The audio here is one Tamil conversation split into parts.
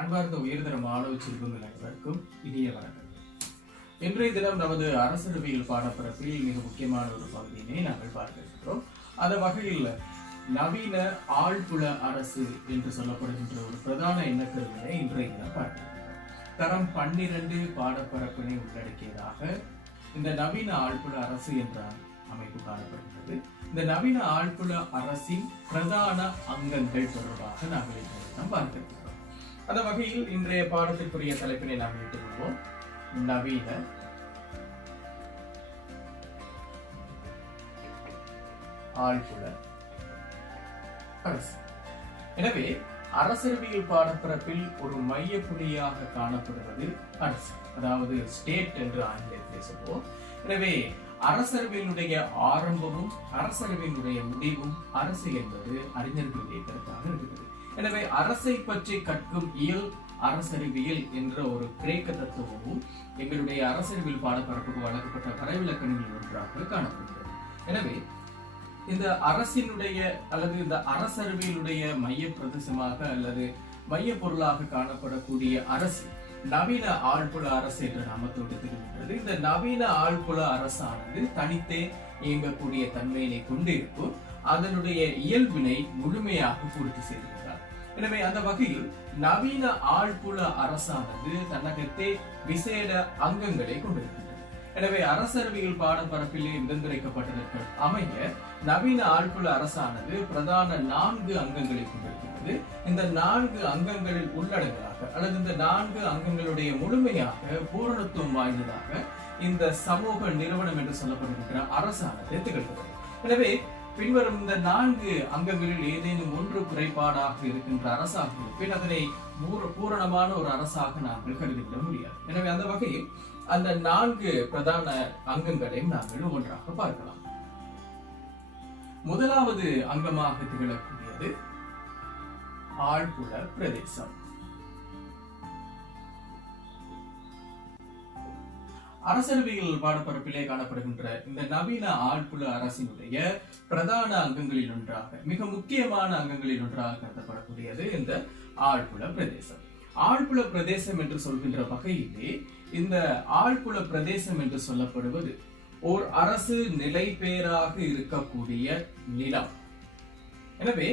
அன்பார்ந்த உயர்தர மாணவ செல்வங்கள் அனைவருக்கும் இனிய வணக்கம். இன்றைய தினம் நமது அரசியலவியல் பாடப்பரப்பில் மிக முக்கியமான ஒரு பகுதியினை நாங்கள் பார்க்க இருக்கிறோம். அந்த வகையில் நவீன ஆழ்புல அரசு என்று சொல்லப்படுகின்ற ஒரு பிரதான எண்ணக்கருவினை இன்றைய தினம் பார்க்கிறோம். தரம் 12 பாடப்பரப்பினை உள்ளடக்கியதாக இந்த நவீன ஆழ்புல அரசு என்ற அமைப்பு காணப்படுகிறது. இந்த நவீன ஆழ்புல அரசின் பிரதான அங்கங்கள் தொடர்பாக நாங்கள் இன்றைய தினம் பார்க்க இருக்கிறோம். அந்த வகையில் இன்றைய பாடத்திற்குரிய தலைப்பினை நாம் எடுத்துக்கொள்வோம். நவீன ஆழ்புல அரசு. எனவே அரசியலவியல் பாடப்பரப்பில் ஒரு மைய புள்ளியாக காணப்படுவது அரசு, அதாவது ஸ்டேட் என்று ஆங்கிலத்தில் சொல்வோம். எனவே அரசியலவியலுடைய ஆரம்பமும் அரசியலவியலுடைய முடிவும் அரசு என்பது அறிஞர்களுடைய கருத்தாக இருக்கிறது. எனவே அரசை பற்றி கற்கும் இயல் அரசியலவியல் என்ற ஒரு கிரேக்க தத்துவமும் எங்களுடைய அரசியலவியல் பாடப்பரப்புக்கு வழங்கப்பட்ட வரைவிலக்கணங்களில் ஒன்றாக காணப்படுகிறது. எனவே இந்த அரசினுடைய அல்லது இந்த அரசியலவியலுடைய மைய பிரதேசமாக அல்லது மைய பொருளாக காணப்படக்கூடிய அரசு நவீன ஆழ்புல அரசு என்ற நாமத்தோடு தெரிவிக்கிறது. இந்த நவீன ஆழ்புல அரசானது தனித்தே இயங்கக்கூடிய தன்மையினை கொண்டிருக்கும், அதனுடைய இயல்பினை முழுமையாக பூர்த்தி செய்திருக்கிறார். எனவே அந்த வகையில் நவீன ஆழ்புல அரசானது தன்னகத்தே விசேட அங்கங்களை கொண்டிருக்கிறது. எனவே அரசியலவியல் பாடப்பரப்பிலே இடந்துரைக்கப்பட்டதற்கு அமைய நவீன ஆழ்புல அரசானது பிரதான 4 அங்கங்களை கொண்டிருக்கிறது. இந்த 4 அங்கங்களில் உள்ளடங்கலாக அல்லது இந்த 4 அங்கங்களுடைய முழுமையாக பூரணத்துவம் வாய்ந்ததாக இந்த சமூக நிறுவனம் என்று சொல்லப்படுகின்ற அரசானது திகழ்கிறது. எனவே பின்வரும் இந்த 4 அங்கங்களில் ஏதேனும் ஒன்று குறைபாடாக இருக்கின்ற அரசாக இருப்பின் அதனை பூரணமான ஒரு அரசாக நாங்கள் கருதிவிட முடியாது. எனவே அந்த வகையில் அந்த 4 பிரதான அங்கங்களையும் நாங்கள் ஒன்றாக பார்க்கலாம். முதலாவது அங்கமாக திகழக்கூடியது ஆழ்புல பிரதேசம். அரசியலவியல் பாடப்பரப்பிலே காணப்படுகின்ற இந்த நவீன ஆழ்புல அரசினுடைய பிரதான அங்கங்களில் ஒன்றாக, மிக முக்கியமான அங்கங்களில் ஒன்றாக கருதப்படக்கூடியது இந்த ஆழ்புல பிரதேசம். ஆழ்புல பிரதேசம் என்று சொல்கின்ற வகையிலே இந்த ஆழ்புல பிரதேசம் என்று சொல்லப்படுவது ஓர் அரசு நிலை பெயராக இருக்கக்கூடிய நிலம். எனவே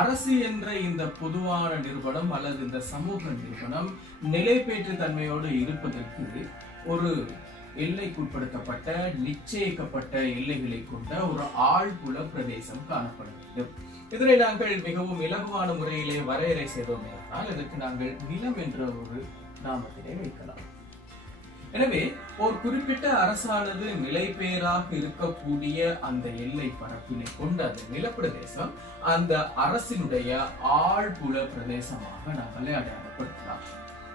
அரசு என்ற இந்த பொதுவான நிறுவனம் அல்லது இந்த சமூக நிறுவனம் நிலைபெற்ற தன்மையோடு இருப்பதற்கு ஒரு எல்லைக்குட்படுத்தப்பட்ட நிச்சயிக்கப்பட்ட எல்லைகளை கொண்ட ஒரு ஆழ்புல பிரதேசம் காணப்படுகிறது. இதனை நாங்கள் மிகவும் இலகுவான முறையிலே வரையறை செய்தோம் என்றால் இதற்கு நாங்கள் நிலம் என்ற ஒரு நாமத்தினை வைக்கலாம். எனவே ஒரு குறிப்பிட்ட அரசானது நிலைபெயராக இருக்கக்கூடிய அந்த எல்லை பரப்பினை கொண்ட அந்த நிலப்பிரதேசம் அந்த அரசினுடைய ஆழ்புல பிரதேசமாக நாங்கள் அடையாளப்படுத்தலாம்.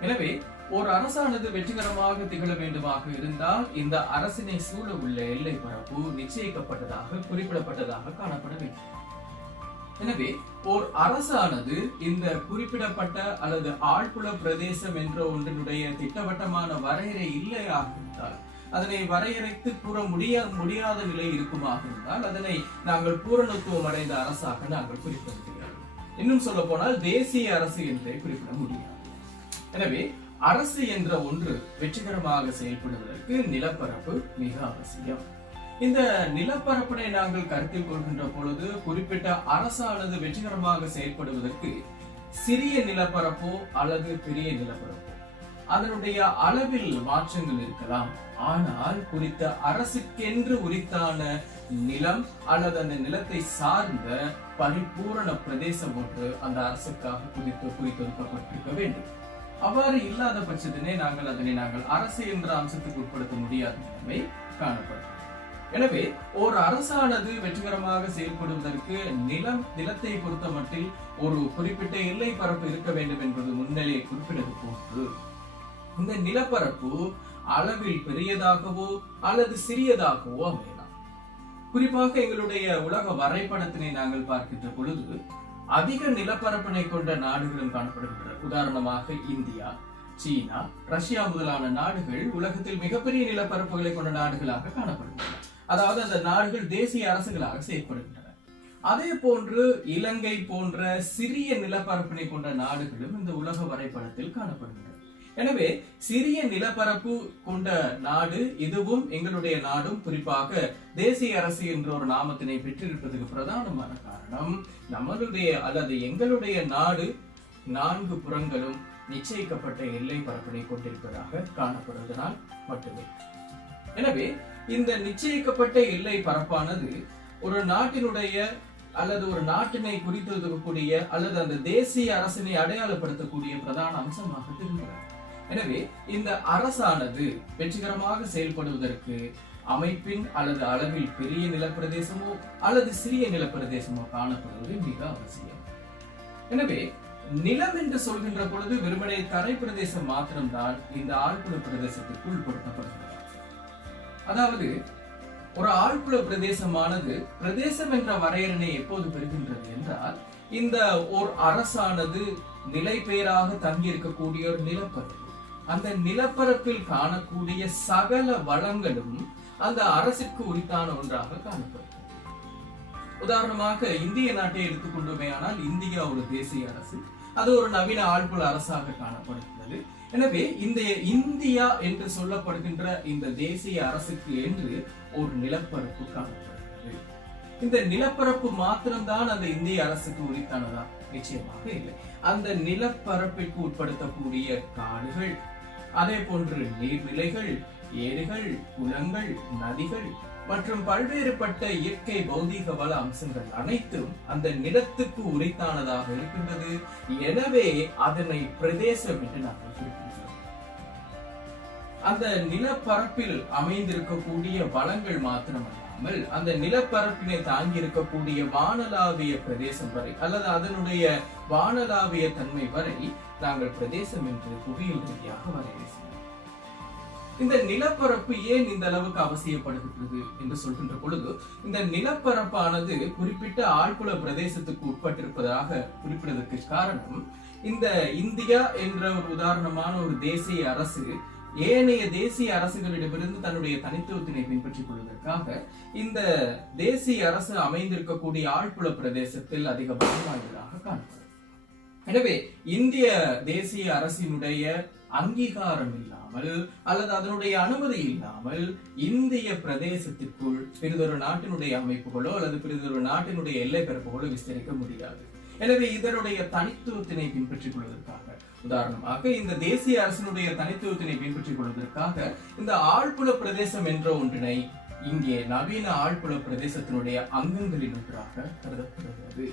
எனவே ஒரு அரசானது வெற்றிகரமாக திகழ வேண்டுமாக இருந்தால் இந்த அரசினை சூழ உள்ள எல்லை பரப்பு நிச்சயிக்கப்பட்டதாக குறிப்பிடப்பட்டதாக காணப்பட வேண்டும். எனவே ஓர் அரசானது இந்த குறிப்பிடப்பட்ட அல்லது ஆழ்புல பிரதேசம் என்ற ஒன்றினுடைய திட்டவட்டமான வரையறை இல்லையாக இருந்தால், அதனை வரையறைத்து கூற முடியாத நிலை இருக்குமாக இருந்தால் அதனை நாங்கள் பூரணத்துவம் அடைந்த அரசாக நாங்கள் குறிப்பிட முடியாது. இன்னும் சொல்ல போனால் தேசிய அரசு என்றே குறிப்பிட முடியாது. எனவே அரசு என்ற ஒன்று வெற்றிகரமாக செயல்படுவதற்கு நிலப்பரப்பு மிக அவசியம். இந்த நிலப்பரப்பினை நாங்கள் கருத்தில் கொள்கின்ற பொழுது குறிப்பிட்ட அரசானது வெற்றிகரமாக செயல்படுவதற்கு சிறிய நிலப்பரப்போ அல்லது பெரிய நிலப்பரப்போ அதனுடைய அளவில் மாற்றங்கள் இருக்கலாம். ஆனால் குறித்த அரசுக்கென்று உரித்தான நிலம் அல்லது அந்த நிலத்தை சார்ந்த பரிபூரண பிரதேசம் ஒன்று அந்த அரசுக்காக குறித்தொடுக்கப்பட்டிருக்க வேண்டும். அவ்வாறு இல்லாத பட்சத்தினை நாங்கள் அரசு என்ற அம்சத்துக்கு உட்படுத்த முடியாத நிலைமை காணப்படும். எனவே ஒரு அரசானது வெற்றிகரமாக செயல்படுவதற்கு நிலத்தை பொறுத்த மட்டில் ஒரு குறிப்பிட்ட எல்லை பரப்பு இருக்க வேண்டும் என்பது முன்னிலையை குறிப்பிட்டது போன்று இந்த நிலப்பரப்பு அளவில் பெரியதாகவோ அல்லது சிறியதாகவோ அமையலாம். குறிப்பாக எங்களுடைய உலக வரைபடத்தினை நாங்கள் பார்க்கின்ற பொழுது அதிக நிலப்பரப்பினை கொண்ட நாடுகளும் காணப்படுகின்றன. உதாரணமாக இந்தியா, சீனா, ரஷ்யா முதலான நாடுகள் உலகத்தில் மிகப்பெரிய நிலப்பரப்புகளை கொண்ட நாடுகளாக காணப்படுகின்றன. அதாவது அந்த நாடுகள் தேசிய அரசுகளாக செயல்படுகின்றன. அதே போன்று இலங்கை போன்ற சிறிய நிலப்பரப்பினை கொண்ட நாடுகளும் இந்த உலக வரைபடத்தில் காணப்படுகின்றன. எனவே சிறிய நிலப்பரப்பு கொண்ட நாடு இதுவும் எங்களுடைய நாடும் குறிப்பாக தேசிய அரசு என்ற ஒரு நாமத்தினை பெற்றிருப்பதற்கு பிரதானமான காரணம் நம்மளுடைய அல்லது எங்களுடைய நாடு 4 புறங்களும் நிச்சயிக்கப்பட்ட எல்லை பரப்பினை கொண்டிருப்பதாக காணப்படுவதனால் மட்டுமே. எனவே இந்த நிச்சயிக்கப்பட்ட எல்லை பரப்பானது ஒரு நாட்டினுடைய அல்லது ஒரு நாட்டினை குறித்திருக்கக்கூடிய அல்லது அந்த தேசிய அரசினை அடையாளப்படுத்தக்கூடிய பிரதான அம்சமாக இருக்கிறது. எனவே இந்த அரசானது வெற்றிகரமாக செயல்படுவதற்கு அமைப்பின் அல்லது அளவில் பெரிய நிலப்பிரதேசமோ அல்லது சிறிய நிலப்பிரதேசமோ காணப்படுவது மிக அவசியம். எனவே நிலம் என்று சொல்கின்ற பொழுது வெறுமனே தரை பிரதேசம் மாத்திரம்தான் இந்த ஆழ்புல பிரதேசத்திற்கு உட்படுத்தப்படுகிறது. அதாவது ஒரு ஆழ்புல பிரதேசமானது பிரதேசம் என்ற வரையறையை எப்போது பெறுகின்றது என்றால் இந்த ஓர் அரசானது நிலை பெயராக தங்கி இருக்கக்கூடிய ஒரு நிலப்பரப்பு, அந்த நிலப்பரப்பில் காணக்கூடிய சகல வளங்களும் அந்த அரசிற்கு உரித்தான ஒன்றாக காணப்படும். உதாரணமாக இந்திய நாட்டை எடுத்துக்கொண்டுமே ஆனால் இந்தியா ஒரு தேசிய அரசு, அது ஒரு நவீன ஆழ்புல அரசாக காணப்படுகிறது. எனவே இந்த இந்தியா என்று சொல்லப்படுகின்ற இந்த தேசிய அரசுக்கு என்று ஒரு நிலப்பரப்பு காணப்படுகிறது. இந்த நிலப்பரப்பு மாத்திரம்தான் அந்த இந்திய அரசுக்கு உரித்தானதா? நிச்சயமாக இல்லை. அந்த நிலப்பரப்பிற்கு உட்படுத்தக்கூடிய காடுகள், அதே போன்று நீர்நிலைகள், ஏரிகள், குளங்கள், நதிகள் மற்றும் பல்வேறுபட்ட இயற்கை பௌதீக வள அம்சங்கள் அனைத்தும் அந்த நிலத்துக்கு உரித்தானதாக இருக்கின்றது. எனவே அதனை பிரதேசம் என்று நாங்கள் குறிப்பிடுகிறோம். அந்த நிலப்பரப்பில் அமைந்திருக்கக்கூடிய வளங்கள் மாத்திரமல்லாமல் அந்த நிலப்பரப்பினை தாங்கி இருக்கக்கூடிய வானளாவிய பிரதேசம் வரை அல்லது அதனுடைய வானளாவிய தன்மை வரை நாங்கள் பிரதேசம் என்று புவியியல் ரீதியாக வரையறை செய்யலாம். இந்த நிலப்பரப்பு ஏன் இந்த அளவுக்கு அவசியப்படுகிறது என்று சொல்கின்ற பொழுது இந்த நிலப்பரப்பானது குறிப்பிட்ட ஆழ்புல பிரதேசத்துக்கு உட்பட்டிருப்பதாக குறிப்பிடுவதற்கு காரணம், இந்த இந்தியா என்ற ஒரு உதாரணமான ஒரு தேசிய அரசு ஏனைய தேசிய அரசுகளிடமிருந்து தன்னுடைய தனித்துவத்தினை பின்பற்றிக் கொள்வதற்காக இந்த தேசிய அரசு அமைந்திருக்கக்கூடிய ஆழ்புல பிரதேசத்தில் அதிக பலம் வாய்ந்ததாக காணப்படும். எனவே இந்திய தேசிய அரசினுடைய அங்கீகாரம் இல்லாமல் அல்லது அதனுடைய அனுமதி இல்லாமல் இந்திய பிரதேசத்திற்குள் பிறிதொரு நாட்டினுடைய அமைப்புகளோ அல்லது பிறிதொரு நாட்டினுடைய எல்லை பரப்புகளோ விஸ்தரிக்க முடியாது. எனவே இதனுடைய தனித்துவத்தினை பின்பற்றிக் கொள்வதற்காக, உதாரணமாக இந்த தேசிய அரசினுடைய தனித்துவத்தினை பின்பற்றிக் கொள்வதற்காக இந்த ஆழ்புல பிரதேசம் என்ற ஒன்றினை இங்கே நவீன ஆழ்புல பிரதேசத்தினுடைய அங்கங்களில் ஒன்றாக கருதப்படுகிறது.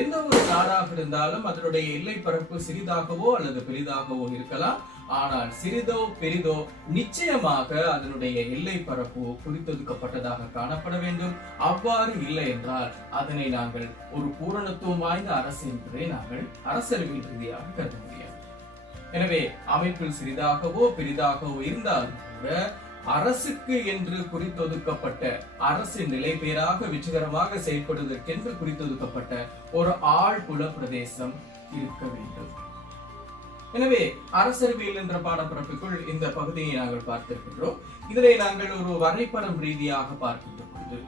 எந்த ஒரு நாடாக இருந்தாலும் அதனுடைய எல்லை பரப்பு சிறிதாகவோ அல்லது பெரிதாகவோ இருக்கலாம். ஆனால் சிறிதோ பெரிதோ நிச்சயமாக அதனுடைய எல்லை பரப்பு குறித்தொதுக்கப்பட்டதாக காணப்பட வேண்டும். அவ்வாறு இல்லை என்றால் அதனை நாங்கள் ஒரு பூரணத்துவம் வாய்ந்த அரசு என்பதை நாங்கள் அரசியல் ரீதியாக கருத முடியாது. எனவே அமைப்பில் சிறிதாகவோ பெரிதாகவோ இருந்தாலும் கூட அரசுக்கு என்று குறித்தொதுக்கப்பட்ட அரசு நிலை பெயராக வெற்றிகரமாக செயல்படுவதற்கென்று குறித்தொதுக்கப்பட்ட ஒரு ஆழ்புல பிரதேசம் இருக்க வேண்டும். எனவே அரசியல் என்ற பாடப்பரப்புக்குள் இந்த பகுதியை நாங்கள் பார்த்திருக்கின்றோம். இதனை நாங்கள் ஒரு வரைபடம் ரீதியாக பார்க்கின்ற பொழுது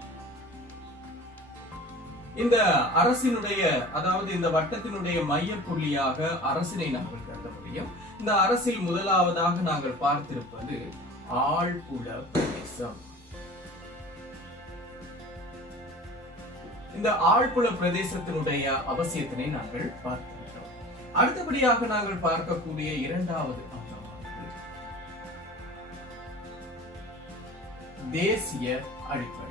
இந்த அரசினுடைய அதாவது இந்த வட்டத்தினுடைய மைய புள்ளியாக அரசினை நாங்கள் கருத முடியும். இந்த அரசில் முதலாவதாக நாங்கள் பார்த்திருப்பது ஆழ்புல பிரதேசம். இந்த ஆழ்புல பிரதேசத்தினுடைய அவசியத்தினை நாங்கள் பார்த்திருக்கிறோம். அடுத்தபடியாக நாங்கள் பார்க்கக்கூடிய இரண்டாவது அம்சமானது தேசிய அடிப்படை.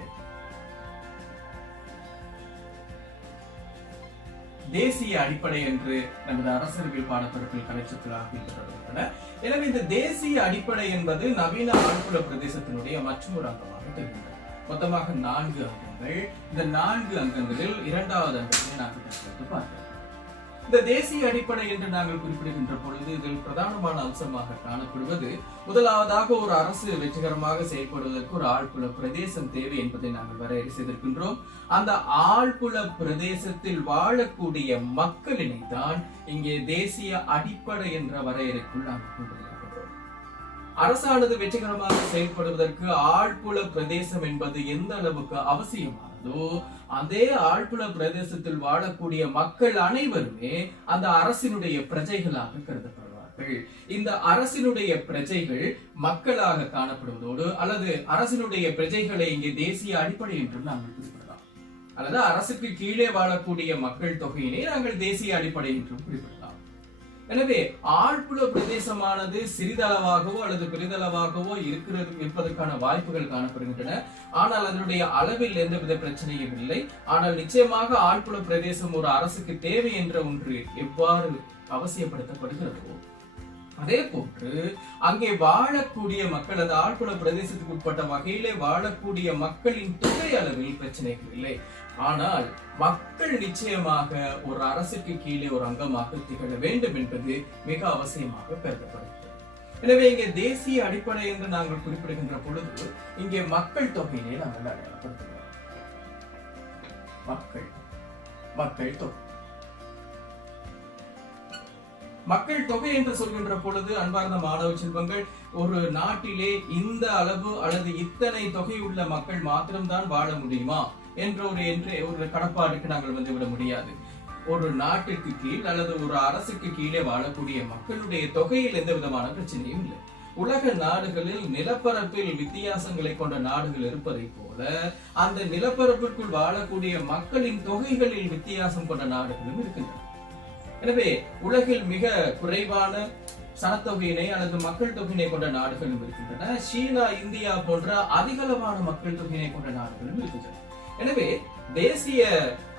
தேசிய அடிப்படை என்று நமது அரசியல் பாடப்பரப்பில் கலைச்சொற்களாக பின்பற்றப்படுகின்றன. எனவே இந்த தேசிய அடிப்படை என்பது நவீன ஆழ்புல பிரதேசத்தினுடைய மற்றொரு அங்கமாக தெரிகிறது. மொத்தமாக 4 அங்கங்கள். இந்த 4 அங்கங்களில் இரண்டாவது அங்கத்தை நாங்கள் பார்க்கிறோம். இந்த தேசிய அடிப்படை என்று நாங்கள் குறிப்பிடுகின்ற பொழுது இதில் பிரதானமான அம்சமாக காணப்படுவது, முதலாவதாக ஒரு அரசு வெற்றிகரமாக செயல்படுவதற்கு ஒரு ஆழ்புல பிரதேசம் தேவை என்பதை நாங்கள் வரையறை செய்திருக்கின்றோம். அந்த ஆழ்புல பிரதேசத்தில் வாழக்கூடிய மக்களினை தான் இங்கே தேசிய அடிப்படை என்ற வரையறைக்குள் நாங்கள் கொண்டு வருகின்றோம். அரசானது வெற்றிகரமாக செயல்படுவதற்கு ஆழ்புல பிரதேசம் என்பது எந்த அளவுக்கு அவசியமானது காணப்படுகிறதோ அதே ஆழ்புல பிரதேசத்தில் வாழக்கூடிய மக்கள் அனைவருமே அந்த அரசினுடைய பிரஜைகளாக கருதப்படுவார்கள். இந்த அரசினுடைய பிரஜைகள் மக்களாக காணப்படுவதோடு அல்லது அரசினுடைய பிரஜைகளை இங்கே தேசிய அடிப்படை என்றும் நாங்கள் குறிப்பிடலாம். அல்லது அரசுக்கு கீழே வாழக்கூடிய மக்கள் தொகையினை நாங்கள் தேசிய அடிப்படை என்றும் குறிப்பிடலாம். எனவே ஆழ்புல பிரதேசமானது சிறிதளவாகவோ அல்லது பெரிதளவாகவோ இருப்பதற்கான வாய்ப்புகள் காணப்படுகின்றன. ஆனால் அதனுடைய அளவில் எந்தவித பிரச்சனையும் இல்லை. ஆனால் நிச்சயமாக ஆழ்புல பிரதேசம் ஒரு அரசுக்கு தேவை என்ற ஒன்று எவ்வாறு அவசியப்படுத்தப்படுகிறதோ அதே போன்று அங்கே வாழக்கூடிய மக்கள், அந்த ஆழ்புல பிரதேசத்துக்கு உட்பட்ட வகையிலே வாழக்கூடிய மக்களின் தொகை அளவில் பிரச்சனைகள் இல்லை. ஆனால் மக்கள் நிச்சயமாக ஒரு அரசுக்கு கீழே ஒரு அங்கமாக திகழ வேண்டும் என்பது மிக அவசியமாக கருதப்படுகிறது. எனவே இங்கே தேசிய அடிப்படை என்று நாங்கள் குறிப்பிடுகின்ற பொழுது இங்கே மக்கள் தொகையிலே நாங்கள் அடையாளப்படுத்துகிறோம். மக்கள் தொகை மக்கள் தொகை என்று சொல்கின்ற பொழுது அன்பார்ந்த மாணவ செல்வங்கள், ஒரு நாட்டிலே இந்த அளவு அல்லது இத்தனை தொகை உள்ள மக்கள் மாத்திரம்தான் வாழ முடியுமா என்ற ஒரு கடப்பாடுக்கு நாங்கள் விட முடியாது. ஒரு நாட்டிற்கு கீழ் அல்லது ஒரு அரசுக்கு கீழே வாழக்கூடிய மக்களுடைய தொகையில் எந்த விதமான பிரச்சனையும் இல்லை. உலக நாடுகளில் நிலப்பரப்பில் வித்தியாசங்களை கொண்ட நாடுகள் இருப்பதை போல அந்த நிலப்பரப்பிற்குள் வாழக்கூடிய மக்களின் தொகைகளில் வித்தியாசம் கொண்ட நாடுகளும் இருக்கின்றன. எனவே உலகில் மிக குறைவான சனத்தொகையினை அல்லது மக்கள் தொகையினை கொண்ட நாடுகளும் இருக்கின்றன. சீனா, இந்தியா போன்ற அதிகளவான மக்கள் தொகையினை கொண்ட நாடுகளும் இருக்கின்றன. எனவே தேசிய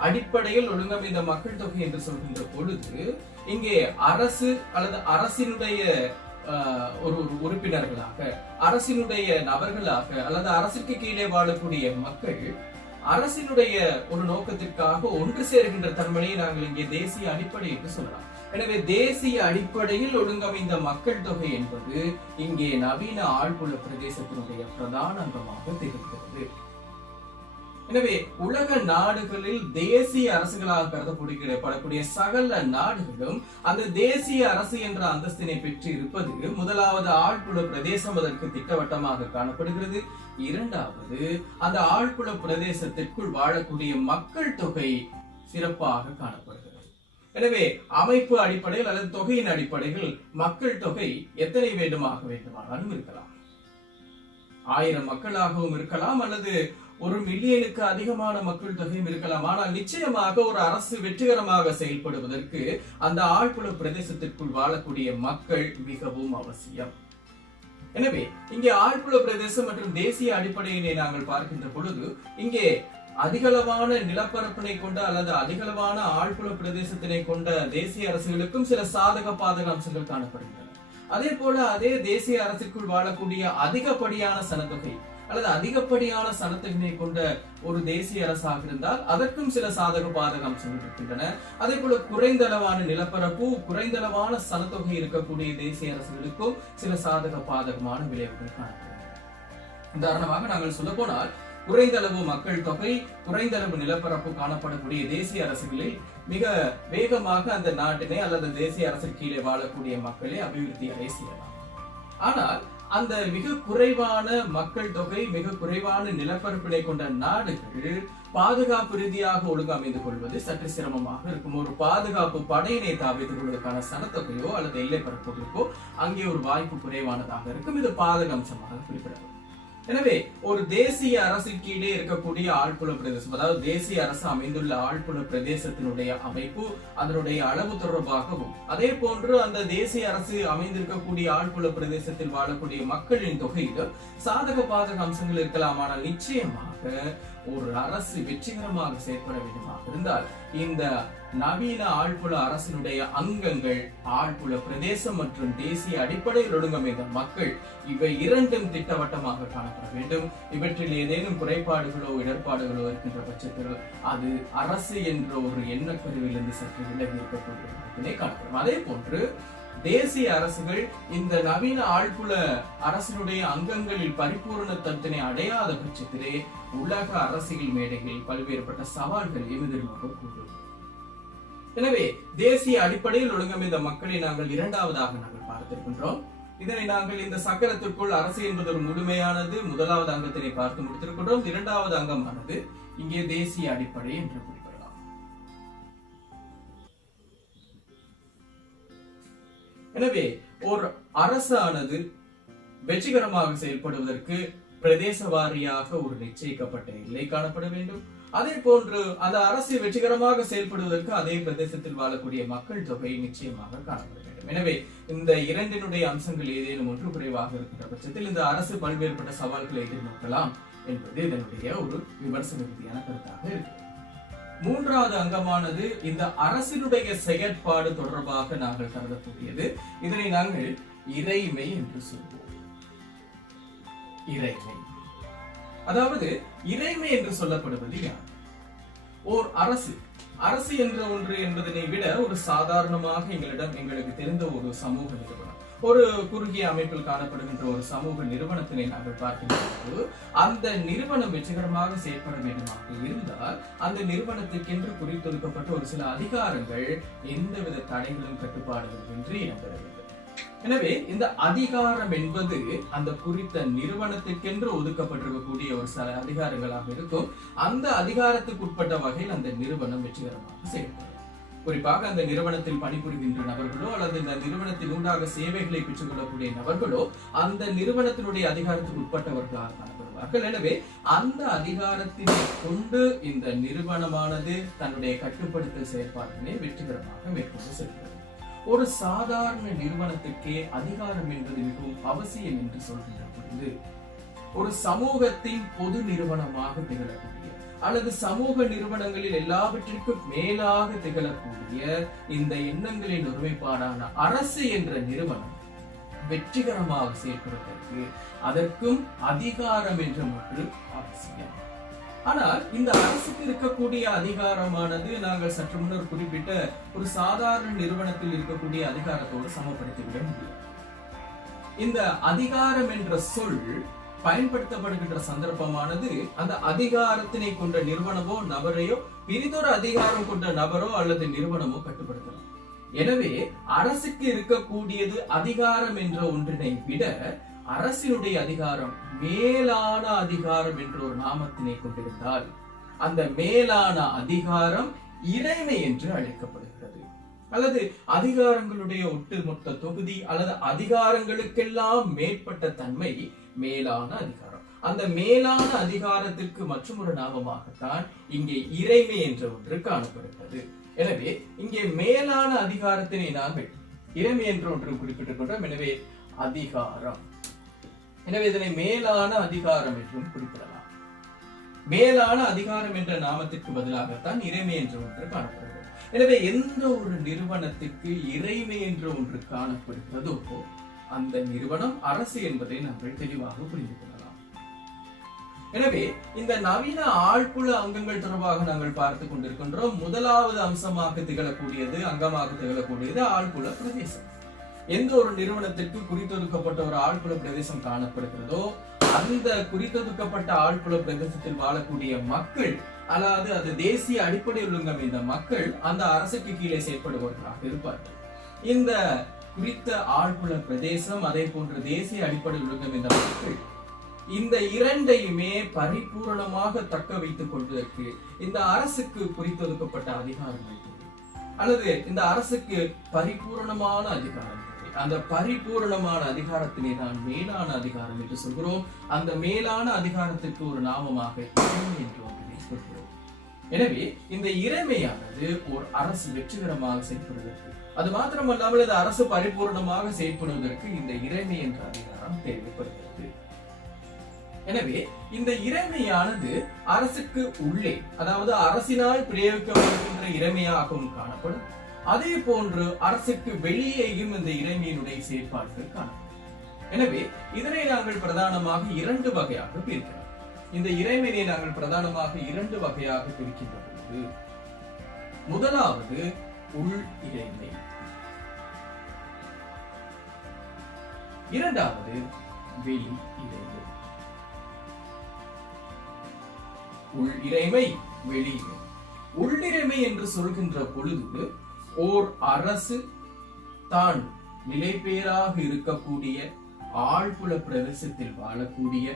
அடிப்படையில் ஒழுங்கமைந்த மக்கள் தொகை என்று சொல்கின்ற பொழுது இங்கே அரசு அல்லது அரசினுடைய ஒரு உறுப்பினர்களாக, அரசினுடைய நபர்களாக அல்லது அரசுக்கு கீழே வாழக்கூடிய மக்கள் அரசினுடைய ஒரு நோக்கத்திற்காக ஒன்று சேர்கின்ற தன்மையை நாங்கள் இங்கே தேசிய அடிப்படை என்று சொல்லலாம். எனவே தேசிய அடிப்படையில் ஒழுங்கமைந்த மக்கள் தொகை என்பது இங்கே நவீன ஆழ்புல பிரதேசத்தினுடைய பிரதான அங்கமாக திகழ்கிறது. எனவே உலக நாடுகளில் தேசிய அரசுகளாக கருதப்படக்கூடிய சகல நாடுகளும் அந்த தேசிய அரசு என்ற அந்தஸ்தினை பெற்று இருப்பது முதலாவது ஆழ்புல பிரதேசம் அதற்கு திட்டவட்டமாக காணப்படுகிறது. இரண்டாவது, அந்த ஆழ்புல பிரதேசத்திற்குள் வாழக்கூடிய மக்கள் தொகை சிறப்பாக காணப்படுகிறது. எனவே அமைப்பு அடிப்படையில் அல்லது தொகையின் அடிப்படையில் மக்கள் தொகை எத்தனை வேண்டுமானாலும் இருக்கலாம். 1000 மக்களாகவும் இருக்கலாம் அல்லது 1 மில்லியனுக்கு அதிகமான மக்கள் தொகையும் இருக்கலாம். ஆனால் நிச்சயமாக ஒரு அரசு வெற்றிகரமாக செயல்படுவதற்கு அந்த ஆழ்புல பிரதேசத்திற்குள் வாழக்கூடிய மக்கள் மிகவும் அவசியம். எனவே இங்கே ஆழ்புல பிரதேசம் மற்றும் தேசிய அடிப்படையினை நாங்கள் பார்க்கின்ற பொழுது இங்கே அதிகளவான நிலப்பரப்பினை கொண்ட அல்லது அதிகளவான ஆழ்புல பிரதேசத்தினை கொண்ட தேசிய அரசுகளுக்கும் சில சாதக பாதக அம்சங்கள் காணப்படுகின்றன. அதே போல அதே தேசிய அரசுக்குள் வாழக்கூடிய அதிகப்படியான சனத்தொகை அல்லது அதிகப்படியான சனத்தொகையை கொண்ட ஒரு தேசிய அரசாக இருந்தால் அதற்கும் சில சாதக பாதக அம்சங்கள் இருக்கின்றன. அதே போல குறைந்தளவான நிலப்பரப்பு, குறைந்தளவான சனத்தொகை இருக்கக்கூடிய தேசிய அரசுகளுக்கும் சில சாதக பாதகமான விளைவுகள் காணப்படுகின்றன. உதாரணமாக நாங்கள் சொல்ல போனால், குறைந்தளவு மக்கள் தொகை, குறைந்தளவு நிலப்பரப்பு காணப்படக்கூடிய தேசிய அரசுகளில் மிக வேகமாக அந்த நாட்டினை அல்லது தேசிய அரசு கீழே வாழக்கூடிய மக்களை அபிவிருத்தி அடைய செய்யலாம். ஆனால் அந்த மிக குறைவான மக்கள் தொகை, மிக குறைவான நிலப்பரப்பினை கொண்ட நாடுகள் பாதுகாப்பு ரீதியாக ஒழுங்கமைந்து கொள்வது சற்று சிரமமாக இருக்கும். ஒரு பாதுகாப்பு படையினை தாவித்துக் கொள்வதற்கான சனத்தொகையோ அல்லது எல்லை பரப்புகளுக்கோ அங்கே ஒரு வாய்ப்பு குறைவானதாக இருக்கும். இது பாதக அம்சமாக குறிப்பிடப்படும். எனவே ஒரு தேசிய அரசு கீழே இருக்கக்கூடிய ஆழ்புல பிரதேசம், அதாவது தேசிய அரசு அமைந்துள்ள ஆழ்புல பிரதேசத்தினுடைய அமைப்பு, அதனுடைய அளவு தொடர்பாகவும், அதே போன்று அந்த தேசிய அரசு அமைந்திருக்கக்கூடிய ஆழ்புல பிரதேசத்தில் வாழக்கூடிய மக்களின் தொகையிலும் சாதக பாதக அம்சங்கள் இருக்கலாம். ஆனால் நிச்சயமாக ஒரு அரசு வெற்றிகரமாக செயற்பட வேண்டுமாக இருந்தால் இந்த நவீன ஆழ்புல அரசினுடைய அங்கங்கள், ஆழ்புல பிரதேசம் மற்றும் தேசிய அடிப்படையில் ஒழுங்கமைந்த மக்கள், இவை இரண்டும் திட்டவட்டமாக காணப்பட வேண்டும். இவற்றில் ஏதேனும் குறைபாடுகளோ இடர்பாடுகளோ இருக்கின்ற பட்சத்தில் அது அரசு என்ற ஒரு எண்ணக்கருவிலிருந்து சற்று விலகி இருக்கக்கூடிய காணப்படும். அதே போன்று தேசிய அரசுகள் இந்த நவீன ஆழ்புல அரசினுடைய அங்கங்களில் பரிபூர்ணத்தன்மை அடையாத பட்சத்திலே உலக அரசியல் மேடைகளில் பல்வேறுபட்ட சவால்கள் எதிர்நோக்கக்கூடும். எனவே தேசிய அடிப்படையில் ஒழுங்கமைந்த மக்களை நாங்கள் இரண்டாவதாக நாங்கள் பார்த்திருக்கின்றோம். இதனை நாங்கள் இந்த சக்கரத்திற்குள் அரசு என்பது ஒரு முழுமையானது முதலாவது அங்கத்தினை பார்த்து முடித்திருக்கின்றோம். இரண்டாவது அங்கமானது இங்கே தேசிய அடிப்படை என்று குறிப்பிடலாம். எனவே ஒரு அரசானது வெற்றிகரமாக செயல்படுவதற்கு பிரதேச வாரியாக ஒரு நிச்சயிக்கப்பட்ட எல்லை காணப்பட வேண்டும். அதே போன்று அந்த அரசு வெற்றிகரமாக செயல்படுவதற்கு அதே பிரதேசத்தில் வாழக்கூடிய மக்கள் தொகை நிச்சயமாக காணப்பட வேண்டும். எனவே இந்த இரண்டினுடைய அம்சங்கள் ஏதேனும் ஒன்று குறைவாக இருக்கின்ற பட்சத்தில் இந்த அரசு பல்வேறுபட்ட சவால்களை எதிர்நோக்கலாம் என்பது இதனுடைய ஒரு விமர்சன ரீதியான கருத்தாக இருக்கு. மூன்றாவது அங்கமானது இந்த அரசினுடைய செயற்பாடு தொடர்பாக நாங்கள் கருதக்கூடியது. இதனை நாங்கள் இறைமை என்று சொல்வோம். இறைமை, அதாவது இறைமை என்று சொல்லப்படுவது யார்? ஓர் அரசு. அரசு என்ற ஒன்று என்பதனை விட ஒரு சாதாரணமாக எங்களுக்கு தெரிந்த ஒரு சமூக நிறுவனம், ஒரு குறுகிய அமைப்பில் காணப்படுகின்ற ஒரு சமூக நிறுவனத்தினை நாங்கள் பார்க்கின்ற அந்த நிறுவனம் வெற்றிகரமாக செயற்பட வேண்டுமாக இருந்தால் அந்த நிறுவனத்திற்கென்று குறித்தொடுக்கப்பட்ட ஒரு சில அதிகாரங்கள் எந்தவித தடைகளும் கட்டுப்பாடுகளும் இன்றி இடம்பெற வேண்டும். எனவே இந்த அதிகாரம் என்பது அந்த குறித்த நிறுவனத்திற்கென்று ஒதுக்கப்பட்டிருக்கக்கூடிய ஒரு சில அதிகாரங்களாக இருக்கும். அந்த அதிகாரத்துக்கு உட்பட்ட வகையில் அந்த நிறுவனம் வெற்றிகரமாக செயல்படும். குறிப்பாக அந்த நிறுவனத்தில் பணிபுரிகின்ற நபர்களோ அல்லது இந்த நிறுவனத்தின் ஊடாக சேவைகளை பெற்றுக் கொள்ளக்கூடிய நபர்களோ அந்த நிறுவனத்தினுடைய அதிகாரத்துக்கு உட்பட்டவர்களாக காணப்படுவார்கள். எனவே அந்த அதிகாரத்தினை கொண்டு இந்த நிறுவனமானது தன்னுடைய கட்டுப்படுத்தல் செயற்பாட்டினை வெற்றிகரமாக மேற்கொண்டு செல்கிறது. ஒரு சாதாரண நிறுவனத்துக்கே அதிகாரம் என்பது மிகவும் அவசியம் என்று சொல்கின்ற பொழுது ஒரு சமூகத்தின் பொது நிறுவனமாக திகழக்கூடிய அல்லது சமூக நிறுவனங்களில் எல்லாவற்றிற்கும் மேலாக திகழக்கூடிய இந்த எண்ணங்களின் ஒருமைப்பாடான அரசு என்ற நிறுவனம் வெற்றிகரமாக செயல்படுவதற்கு அதற்கும் அதிகாரம் என்ற ஒன்று அவசியம். ஆனால் இந்த அரசுக்கு இருக்கக்கூடிய அதிகாரமானது நாங்கள் சற்று முன்னர் குறிப்பிட்ட ஒரு சாதாரண நிறுவனத்தில் இருக்கக்கூடிய அதிகாரத்தோடு சமப்படுத்திவிட முடியும். இந்த அதிகாரம் என்ற சொல் பயன்படுத்தப்படுகின்ற சந்தர்ப்பமானது அந்த அதிகாரத்தினை கொண்ட நிறுவனமோ நபரையோ பிரிதொரு அதிகாரம் கொண்ட நபரோ அல்லது நிறுவனமோ கட்டுப்படுத்தலாம். எனவே அரசுக்கு இருக்கக்கூடியது அதிகாரம் என்ற ஒன்றினை விட அரசினுடைய அதிகாரம் மேலான அதிகாரம் என்ற ஒரு நாமத்தினை கொண்டிருந்தால் அந்த மேலான அதிகாரம் இறைமை என்று அழைக்கப்படுகிறது. அல்லது அதிகாரங்களுடைய ஒட்டுமொத்த தொகுதி அல்லது அதிகாரங்களுக்கெல்லாம் மேற்பட்ட தன்மை மேலான அதிகாரம். அந்த மேலான அதிகாரத்திற்கு மற்றும் ஒரு நாமமாகத்தான் இங்கே இறைமை என்ற ஒன்று காணப்படுகிறது. எனவே இங்கே மேலான அதிகாரத்தினை நாங்கள் இறைமை என்ற ஒன்று குறிப்பிட்டுக் கொண்டோம். எனவே அதிகாரம், எனவே இதனை மேலான அதிகாரம் என்றும் குறிப்பிடலாம். மேலான அதிகாரம் என்ற நாமத்திற்கு பதிலாகத்தான் இறைமை என்ற ஒன்று காணப்படுகிறது. எனவே எந்த ஒரு நிறுவனத்திற்கு இறைமை என்ற ஒன்று காணப்படுகிறதோ அந்த நிறுவனம் அரசு என்பதை நாங்கள் தெளிவாக புரிந்து கொள்ளலாம். எனவே இந்த நவீன ஆழ்புல அங்கங்கள் தொடர்பாக நாங்கள் பார்த்துக் கொண்டிருக்கின்றோம். முதலாவது அம்சமாக திகழக்கூடியது, அங்கமாக திகழக்கூடியது ஆழ்புல பிரதேசம். எந்த ஒரு நிறுவனத்திற்கு குறித்தொதுக்கப்பட்ட ஒரு ஆழ்புல பிரதேசம் காணப்படுகிறதோ அந்த குறித்தொதுக்கப்பட்ட ஆழ்புல பிரதேசத்தில் வாழக்கூடிய மக்கள், அதாவது அது தேசிய அடிப்படையில் உள்ள இந்த மக்கள் அந்த அரசுக்கு கீழே செயற்படுபவர்களாக இருப்பார்கள். இந்த குறித்த ஆழ்புல பிரதேசம் அதே போன்று தேசிய அடிப்படையில் உள்ள இந்த மக்கள் இந்த இரண்டையுமே பரிபூரணமாக தக்க வைத்துக் கொள்வதற்கு இந்த அரசுக்கு குறித்தொதுக்கப்பட்ட அதிகாரங்கள் அல்லது இந்த அரசுக்கு பரிபூரணமான அதிகாரம், அந்த பரிபூரணமான அதிகாரத்தினை தான் மேலான அதிகாரம் என்று சொல்கிறோம். அந்த மேலான அதிகாரத்திற்கு ஒரு நாமமாக இறைமை என்று ஒன்றினை சொல்கிறோம். எனவே இந்த இறைமையானது ஒரு அரசு வெற்றிகரமாக செயல்படுவதற்கு, அது மாத்திரமல்லாமல் இந்த அரசு பரிபூர்ணமாக செயல்படுவதற்கு இந்த இறைமை என்ற அதிகாரம் தேவைப்படுகிறது. எனவே இந்த இறைமையானது அரசுக்கு உள்ளே, அதாவது அரசினால் பிரயோகிக்கப்படுகின்ற இறைமையாகவும் காணப்படும். அதே போன்று அரசுக்கு வெளியேயும் இந்த இறைமையினுடைய செயற்பாடுகள் காணப்படும். எனவே இதனை நாங்கள் பிரதானமாக இரண்டு வகையாக பிரிக்கிறோம். இந்த இறைமையை நாங்கள் பிரதானமாக இரண்டு வகையாக பிரிக்கின்ற பொழுது, முதலாவது உள் இறைமை, இரண்டாவது வெளி இறைமை. உள் இறைமை, வெளி இறைமை. உள்ளிறைமை என்று சொல்கின்ற பொழுது ஓர் அரசு தான் நிலைபேறாக இருக்கக்கூடிய ஆழ்புல பிரதேசத்தில் வாழக்கூடிய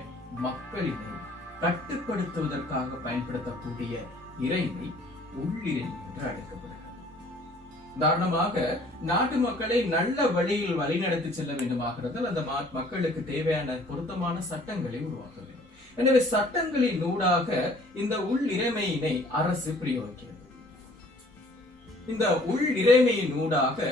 மக்களினை கட்டுப்படுத்துவதற்காக பயன்படுத்தக்கூடிய இறைமை உள்ளிறைமை என்று அழைக்கப்படுகிறது. உதாரணமாக நாட்டு மக்களை நல்ல வழியில் வழிநடத்தி செல்ல வேண்டுமாகிறது அந்த மக்களுக்கு தேவையான பொருத்தமான சட்டங்களை உருவாக்க வேண்டும். எனவே சட்டங்களின் ஊடாக இந்த உள் இறைமையினை அரசு பிரயோகிக்கிறது. இந்த உள் இறைமையின் ஊடாக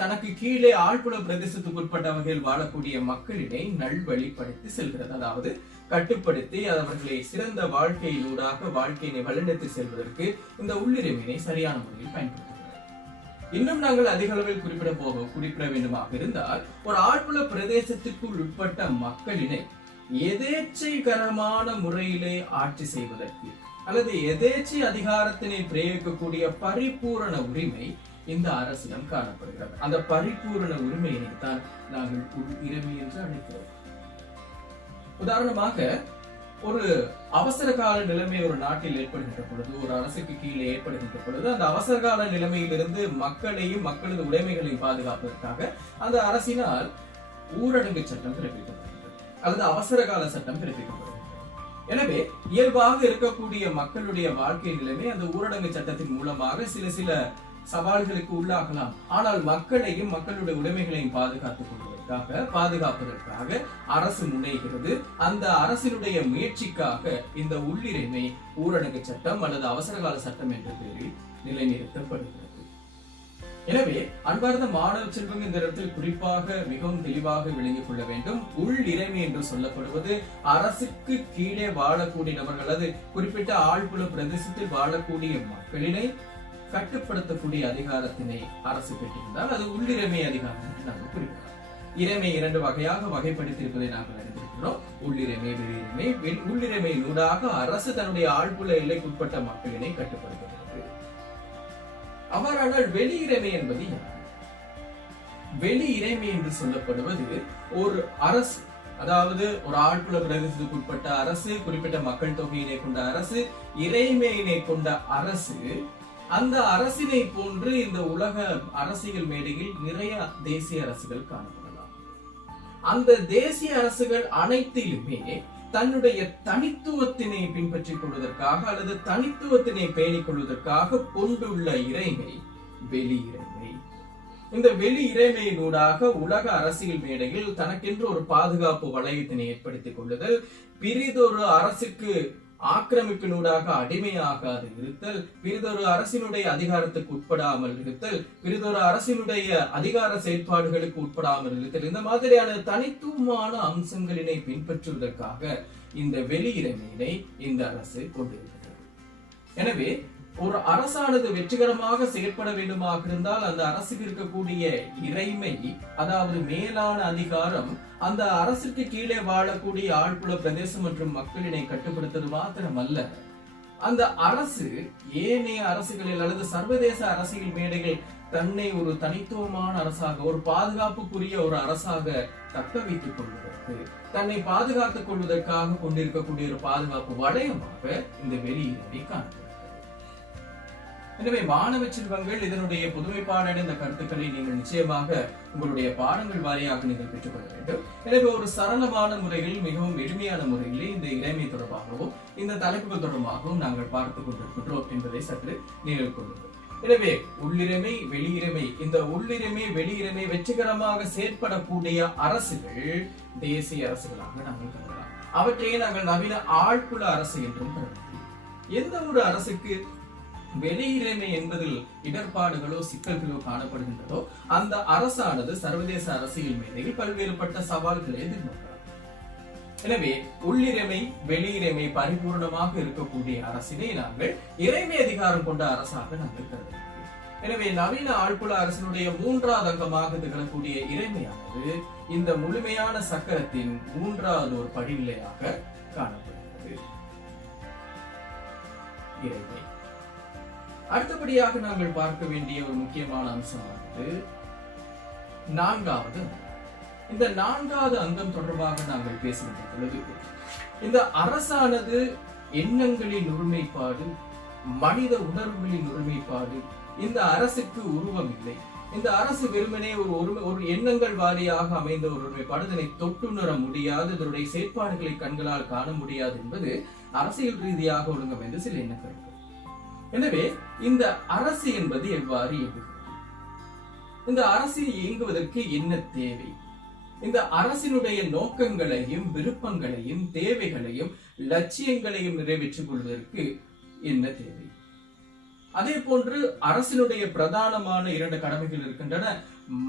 தனக்கு கீழே ஆழ்புல பிரதேசத்துக்கு உட்பட்ட வகையில் வாழக்கூடிய மக்களினை நல்வழிப்படுத்தி செல்கிறது. அதாவது கட்டுப்படுத்தி அவர்களை சிறந்த வாழ்க்கையினூடாக வாழ்க்கையினை வழிநடத்தி செல்வதற்கு இந்த உள்ளிறைமையினை சரியான முறையில் பயன்படுத்துகிறது. இன்னும் நாங்கள் அதிக அளவில் குறிப்பிட வேண்டுமாக இருந்தால் ஒரு ஆழ்புல பிரதேசத்திற்குள் உட்பட்ட மக்களினை எதேச்சைகரமான முறையிலே ஆட்சி செய்வதற்கு அல்லது எதேச்சை அதிகாரத்தினை பிரயோகிக்கக்கூடிய பரிபூரண உரிமை இந்த அரசிடம் காணப்படுகிறது. அந்த பரிபூரண உரிமையினை தான் நாங்கள் இறைமை என்று அழைக்கிறோம். உதாரணமாக ஒரு அவசர கால நிலைமை ஒரு நாட்டில் ஏற்படுகின்ற பொழுது, ஒரு அரசுக்கு கீழே ஏற்படுகின்ற பொழுது, அந்த அவசர கால நிலைமையிலிருந்து மக்களையும் மக்களது உடைமைகளையும் பாதுகாப்பதற்காக அந்த அரசினால் ஊரடங்கு சட்டம் பிறப்பிக்கப்படுகிறது அல்லது அவசர கால சட்டம் பிறப்பிக்கப்படுகிறது. எனவே இயல்பாக இருக்கக்கூடிய மக்களுடைய வாழ்க்கை நிலைமை அந்த ஊரடங்கு சட்டத்தின் மூலமாக சில சவால்களுக்கு உள்ளாகலாம். ஆனால் மக்களையும் மக்களுடைய உடைமைகளையும் பாதுகாப்பதற்காக அரசு முனைகிறது. அந்த அரசினுடைய முயற்சிக்காக இந்த உள்ளிறைமை ஊரடங்கு சட்டம் அல்லது அவசரகால சட்டம் என்ற பெயரில் நிலைநிறுத்தப்படுகிறது. எனவே அன்பார்ந்த மாணவ செல்வம் இந்த இடத்தில் குறிப்பாக மிகவும் தெளிவாக விளங்கிக் கொள்ள வேண்டும். உள் இறைமை என்று சொல்லப்படுவது அரசுக்கு கீழே வாழக்கூடிய நபர்கள் அல்லது குறிப்பிட்ட ஆழ்புல பிரதேசத்தில் வாழக்கூடிய மக்களினை கட்டுப்படுத்தக்கூடிய அதிகாரத்தினை அரசு பெற்றிருந்தால் அது உள்ளிறைமை அதிகாரம் என்று நாங்கள் குறிப்பிடலாம். இறைமை 2 வகையாக வகைப்படுத்தியிருப்பதை நாங்கள் அறிந்திருக்கிறோம். உள்ளிறைமை, வெளியிறைமை. உள்ளிறைமையினூடாக அரசு தன்னுடைய ஆழ்புல எல்லைக்குட்பட்ட மக்களினை கட்டுப்படுத்துகிறது. அவ்வாறானால் வெளியிறைமை என்பது என்ன? வெளியிறைமை என்று சொல்லப்படுவது ஒரு அரசு, அதாவது ஒரு ஆழ்புல பிரதேசத்துக்கு உட்பட்ட அரசு, குறிப்பிட்ட மக்கள் தொகையினை கொண்ட அரசு, இறைமையினை கொண்ட அரசு. அந்த அரசினை போன்று இந்த உலக அரசியல் மேடையில் நிறைய தேசிய அரசுகள் காணப்படலாம். அந்த தேசிய அரசுகள் அனைத்திலுமே தன்னுடைய தனித்துவத்தினை பின்பற்றிக் கொள்வதற்காக அல்லது தனித்துவத்தினை பேணிக் கொள்வதற்காக கொண்டுள்ள இறைமை வெளி இறைமை. இந்த வெளி இறைமையினூடாக உலக அரசியல் மேடையில் தனக்கென்று ஒரு பாதுகாப்பு வளையத்தினை ஏற்படுத்திக் கொள்ளுதல், பிரிதொரு அரசுக்கு ஆக்கிரமிப்பினூடாக அடிமையாகாது இருத்தல், பிரிதொரு அரசினுடைய அதிகாரத்துக்கு உட்படாமல் இருத்தல், பிரிதொரு அரசினுடைய அதிகார செயற்பாடுகளுக்கு உட்படாமல் இருத்தல், இந்த மாதிரியான தனித்துவமான அம்சங்களினை பின்பற்றுவதற்காக இந்த வெளியிறைமையினை இந்த அரசு கொண்டிருக்கிறது. எனவே ஒரு அரசானது வெற்றிகரமாக செயற்பட வேண்டுமாக இருந்தால் அந்த அரசுக்கு இருக்கக்கூடிய இறைமை, அதாவது மேலான அதிகாரம், அந்த அரசுக்கு கீழே வாழக்கூடிய ஆழ்புல பிரதேசம் மற்றும் மக்களினை கட்டுப்படுத்துவது மாத்திரமல்ல, அந்த அரசு ஏனைய அரசுகளில் அல்லது சர்வதேச அரசியல் மேடைகள் தன்னை ஒரு தனித்துவமான அரசாக, ஒரு பாதுகாப்புக்குரிய ஒரு அரசாக தக்க வைத்துக் கொள்வதற்கு, தன்னை பாதுகாத்துக் கொள்வதற்காக கொண்டிருக்கக்கூடிய ஒரு பாதுகாப்பு வளையமாக இந்த வெளியினை காணப்படுகிறது. எனவே மாணவ செல்வங்கள், இதனுடைய புதுமைப்பாடடைந்த கருத்துக்களை நீங்கள் நிச்சயமாக உங்களுடைய பாடங்கள் வாரியாக நீங்கள் பெற்றுக்கொள்ள வேண்டும். எனவே ஒரு சரளமான முறையில், மிகவும் எளிமையான முறையிலே இந்த இறைமை தொடர்பாகவும் இந்த தலைப்புகள் தொடர்பாகவும் நாங்கள் பார்த்துக் கொண்டிருக்கின்றோம் என்பதை சற்று நினைவில் கொள்ளுங்கள். எனவே உள்ளிறைமை, வெளியிறைமை, இந்த உள்ளிறைமை வெளியிறைமை வெற்றிகரமாக செயற்படக்கூடிய அரசுகள் தேசிய அரசுகளாக நாங்கள் கருதலாம். அவற்றையே நாங்கள் நவீன ஆழ்புல அரசு என்றும் கருதலாம். எந்த ஒரு அரசுக்கு வெளியிறைமை என்பதில் இடர்பாடுகளோ சிக்கல்களோ காணப்படுகின்றதோ அந்த அரசானது சர்வதேச அரசியல் மேடையில் பல்வேறுபட்ட சவால்களை எதிர்நோக்கலாம். எனவே உள்ளிறைமை, வெளியிறைமை பரிபூர்ணமாக இருக்கக்கூடிய அரசினை நாங்கள் இறைமை அதிகாரம் கொண்ட அரசாக நாங்கள் கருதலாம். எனவே நவீன ஆழ்புல அரசினுடைய 3வது அங்கமாக திகழக்கூடிய இறைமையானது இந்த முழுமையான சக்கரத்தின் 3வது ஒரு படிநிலையாக காணப்படுகிறது. இறைமை. அடுத்தபடியாக நாங்கள் பார்க்க வேண்டிய ஒரு முக்கியமான அம்சமானது 4வது. இந்த 4வது அங்கம் தொடர்பாக நாங்கள் பேசுகின்ற பொழுது, இந்த அரசானது எண்ணங்களின் ஒருமைப்பாடு, மனித உணர்வுகளின் ஒருமைப்பாடு, இந்த அரசுக்கு உருவம் இல்லை, இந்த அரசு வெறுமனே ஒரு எண்ணங்கள் வாரியாக அமைந்த ஒரு ஒருமைப்பாடு, இதனை தொட்டுணர முடியாது, இதனுடைய செயற்பாடுகளை கண்களால் காண முடியாது என்பது அரசியல் ரீதியாக ஒழுங்கமைந்த சில எண்ணங்கள். எனவே இந்த அரசு என்பது எவ்வாறு இயங்குகிறது, இந்த அரசு இயங்குவதற்கு என்ன தேவை, இந்த அரசினுடைய நோக்கங்களையும் விருப்பங்களையும் தேவைகளையும் லட்சியங்களையும் நிறைவேற்றிக் கொள்வதற்கு என்ன தேவை. அதே போன்று அரசினுடைய பிரதானமான 2 கடமைகள் இருக்கின்றன.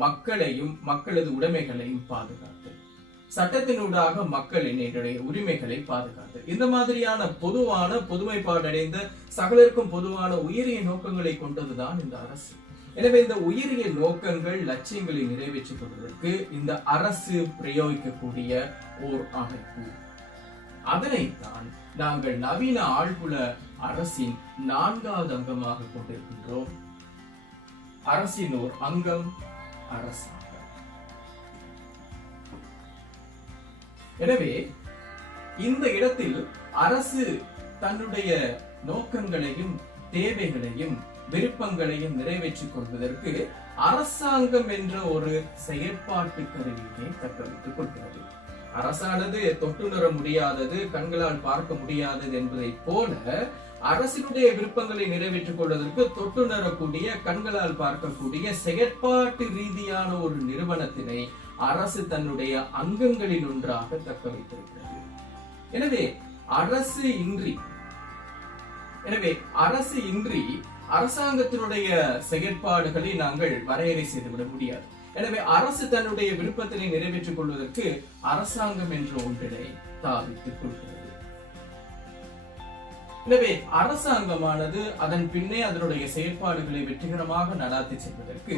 மக்களையும் மக்களது உடைமைகளையும் பாதுகாத்தல், சட்டத்தினூடாக மக்களின் உரிமைகளை பாதுகாத்தல். இந்த மாதிரியான பொதுமைப்பாடடைந்த சகலருக்கும் பொதுவான உயரிய நோக்கங்களை கொண்டதுதான் இந்த அரசு. எனவே இந்த உயரிய நோக்கங்கள் லட்சியங்களை நிறைவேற்றிக் கொள்வதற்கு இந்த அரசு பிரயோகிக்கக்கூடிய ஓர் அமைப்பு. அதனைத்தான் நாங்கள் நவீன ஆழ்புல அரசின் 4வது அங்கமாக கொண்டிருக்கின்றோம். அரசின் ஓர் அங்கம் அரசாங்கம். எனவே இந்த இடத்தில் அரசு தன்னுடைய நோக்கங்களையும் தேவைகளையும் விருப்பங்களையும் நிறைவேற்றிக் கொள்வதற்கு அரசாங்கம் என்ற ஒரு செயற்பாட்டு கருவியை தக்க வைத்துக் கொள்கிறது. அரசானது தொட்டுணர முடியாதது, கண்களால் பார்க்க முடியாதது என்பதை போல அரசினுடைய விருப்பங்களை நிறைவேற்றிக் கொள்வதற்கு தொட்டுணரக்கூடிய கண்களால் பார்க்கக்கூடிய செயற்பாட்டு ரீதியான ஒரு நிறுவனத்தினை அரசு தன்னுடைய அங்கங்களில் ஒன்றாக தக்க வைத்திருக்கிறது. எனவே அரசு இன்றி அரசாங்கத்தினுடைய செயற்பாடுகளை நாங்கள் வரையறை செய்துவிட முடியாது. எனவே அரசு தன்னுடைய விருப்பத்தினை நிறைவேற்றிக் கொள்வதற்கு அரசாங்கம் என்ற ஒன்றினை தாவித்துக் கொள்கிறது. எனவே அரசாங்கமானது அதன் பின்னே அதனுடைய செயற்பாடுகளை வெற்றிகரமாக நடாத்தி செல்வதற்கு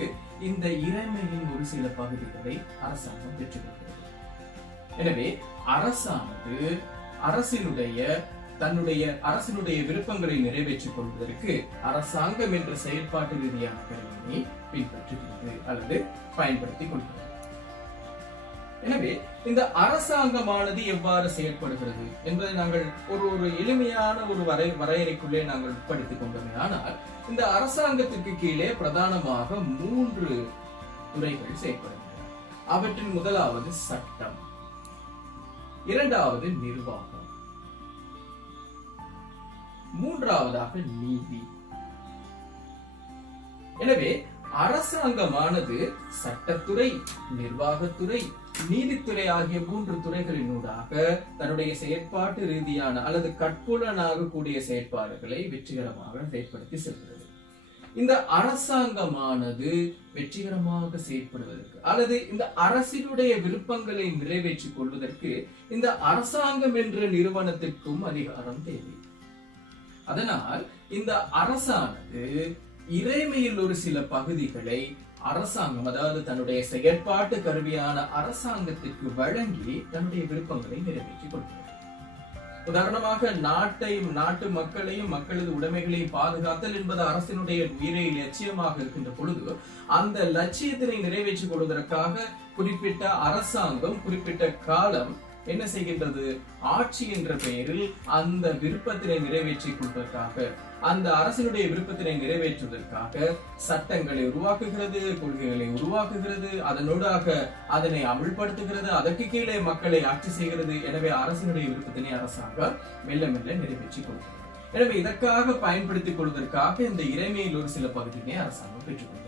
இந்த இறைமையின் ஒரு சில பகுதிகளை அரசாங்கம் பெற்றுக்கொள்கிறது. எனவே அரசானது அரசினுடைய விருப்பங்களை நிறைவேற்றிக் கொள்வதற்கு அரசாங்கம் என்ற செயற்பாட்டு ரீதியான கருவியை பின்பற்றுகிறது அல்லது பயன்படுத்திக் கொள்கிறது. எனவே இந்த அரசாங்கமானது எவ்வாறு செயல்படுகிறது என்பதை நாங்கள் ஒரு எளிமையான ஒரு வரையறைக்குள்ளே நாங்கள் உட்படுத்திக் கொண்டோமே. ஆனால் இந்த அரசாங்கத்திற்கு கீழே பிரதானமாக 3 துறைகள் செயல்படுகின்றன. அவற்றின் முதலாவது சட்டம், 2வது நிர்வாகம், 3வதாக நீதி. எனவே அரசாங்கமானது சட்டத்துறை, நிர்வாகத்துறை, நீதித்துறை ஆகிய 3 துறைகளினூடாக தன்னுடைய செயற்பாட்டு ரீதியான அல்லது கட்புலனாக கூடிய செயற்பாடுகளை வெற்றிகரமாக செயற்படுத்தி செல்கிறது. இந்த அரசாங்கமானது வெற்றிகரமாக செயற்படுவதற்கு அல்லது இந்த அரசினுடைய விருப்பங்களை நிறைவேற்றிக் கொள்வதற்கு இந்த அரசாங்கம் என்ற நிறுவனத்திற்கும் அதிகாரம் தேவை. அதனால் இந்த அரசானது இறைமையில் ஒரு சில பகுதிகளை அரசாங்கம், அதாவது தன்னுடைய செயற்பாட்டு கருவியான அரசாங்கத்திற்கு வழங்கி தன்னுடைய விருப்பங்களை நிறைவேற்றிக் கொள்கிறது. உதாரணமாக நாட்டையும் நாட்டு மக்களையும் மக்களது உடைமைகளையும் பாதுகாத்தல் என்பது அரசினுடைய உயிரை லட்சியமாக இருக்கின்ற பொழுது அந்த லட்சியத்தினை நிறைவேற்றிக் கொள்வதற்காக குறிப்பிட்ட அரசாங்கம் குறிப்பிட்ட காலம் என்ன செய்கின்றது, ஆட்சி என்ற பெயரில் அந்த விருப்பத்தினை நிறைவேற்றிக் கொள்வதற்காக, அந்த அரசினுடைய விருப்பத்தினை நிறைவேற்றுவதற்காக சட்டங்களை உருவாக்குகிறது, கொள்கைகளை உருவாக்குகிறது, அதனூடாக அதனை அமுல்படுத்துகிறது, அதற்கு கீழே மக்களை ஆட்சி செய்கிறது. எனவே அரசினுடைய விருப்பத்தினை அரசாங்கம் மெல்ல மெல்ல நிறைவேற்றிக் கொள்கிறது. எனவே இதற்காக பயன்படுத்திக் கொள்வதற்காக இந்த இறைமையில் ஒரு சில பகுதியினை அரசாங்கம் பெற்றுக்கொள்கிறது.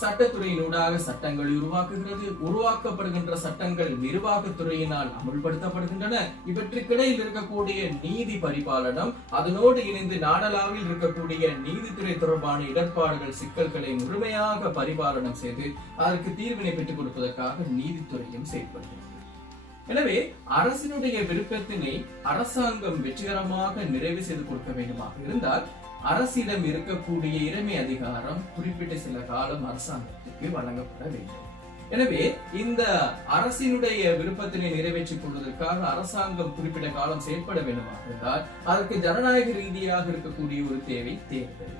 சட்டத்துறையினூடாக சட்டங்களை உருவாக்குகிறது. உருவாக்கப்படுகின்ற சட்டங்கள் நிர்வாகத்துறையினால் அமுல்படுத்தப்படுகின்றன. இவற்றுக்கிடையில் இருக்கக்கூடிய நீதி பரிபாலனம், அதனோடு இணைந்து நாடளாவில் இருக்கக்கூடிய நீதித்துறை தொடர்பான இடர்பாடுகள், சிக்கல்களை முழுமையாக பரிபாலனம் செய்து அதற்கு தீர்வினை பெற்றுக் கொடுப்பதற்காக நீதித்துறையும் செயல்படுகிறது. எனவே அரசினுடைய விருப்பத்தினை அரசாங்கம் வெற்றிகரமாக நிறைவு செய்து கொடுக்க வேண்டுமாக இருந்தால் அரசிடம் இருக்கக்கூடிய இறைமை அதிகாரம் குறிப்பிட்ட சில காலம் அரசாங்கத்துக்கு வழங்கப்பட வேண்டும். எனவே இந்த அரசினுடைய விருப்பத்தினை நிறைவேற்றிக் கொள்வதற்காக அரசாங்கம் குறிப்பிட்ட காலம் செயற்பட வேண்டுமாக இருந்தால் அதற்கு ஜனநாயக ரீதியாக இருக்கக்கூடிய ஒரு தேவை தேர்தல்.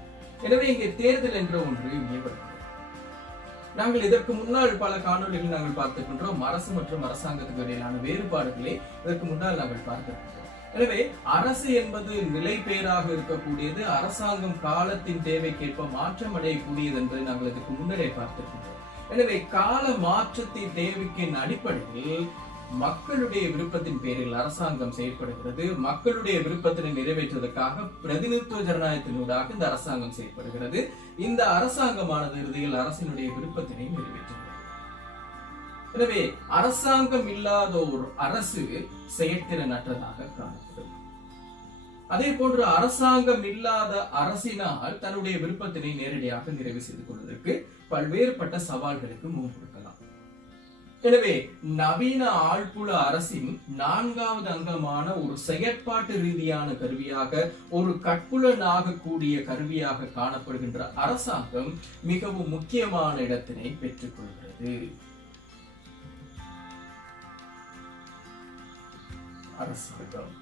எனவே இங்கே தேர்தல் என்ற ஒன்று இயல்படுகிறது. நாங்கள் இதற்கு முன்னால் பல காணொலிகள் நாங்கள் பார்த்திருக்கின்றோம். அரசு மற்றும் அரசாங்கத்துக்கு இடையிலான வேறுபாடுகளை இதற்கு முன்னால் நாங்கள் பார்த்திருக்கின்றோம். எனவே அரசு என்பது நிலை பெயராக இருக்கக்கூடியது, அரசாங்கம் காலத்தின் தேவைக்கேற்ப மாற்றம் அடையக்கூடியது என்பதை நாங்கள் இதுக்கு முன்னரே பார்த்திருக்கின்றோம். எனவே கால மாற்றத்தின் தேவைக்கின் அடிப்படையில் மக்களுடைய விருப்பத்தின் பேரில் அரசாங்கம் செயல்படுகிறது. மக்களுடைய விருப்பத்தினை நிறைவேற்றுவதற்காக பிரதிநிதித்துவ ஜனநாயகத்தினூடாக இந்த அரசாங்கம் செயல்படுகிறது. இந்த அரசாங்கமானது இறுதியில் அரசினுடைய விருப்பத்தினை நிறைவேற்றுகிறது. எனவே அரசாங்கம் இல்லாத ஒரு அரசு செயற்திறனற்றதாக காணப்படும். அதே போன்று அரசாங்கம் இல்லாத அரசினால் தன்னுடைய விருப்பத்தினை நேரடியாக நிறைவு செய்து கொள்வதற்கு பல்வேறுபட்ட சவால்களுக்கு முன்கொடுக்கலாம். எனவே நவீன ஆழ்புல அரசின் 4வது அங்கமான ஒரு செயற்பாட்டு ரீதியான கருவியாக, ஒரு கட்புலனாக கூடிய கருவியாக காணப்படுகின்ற அரசாங்கம் மிகவும் முக்கியமான இடத்தினை பெற்றுக் கொள்கிறது. அரசாங்கம்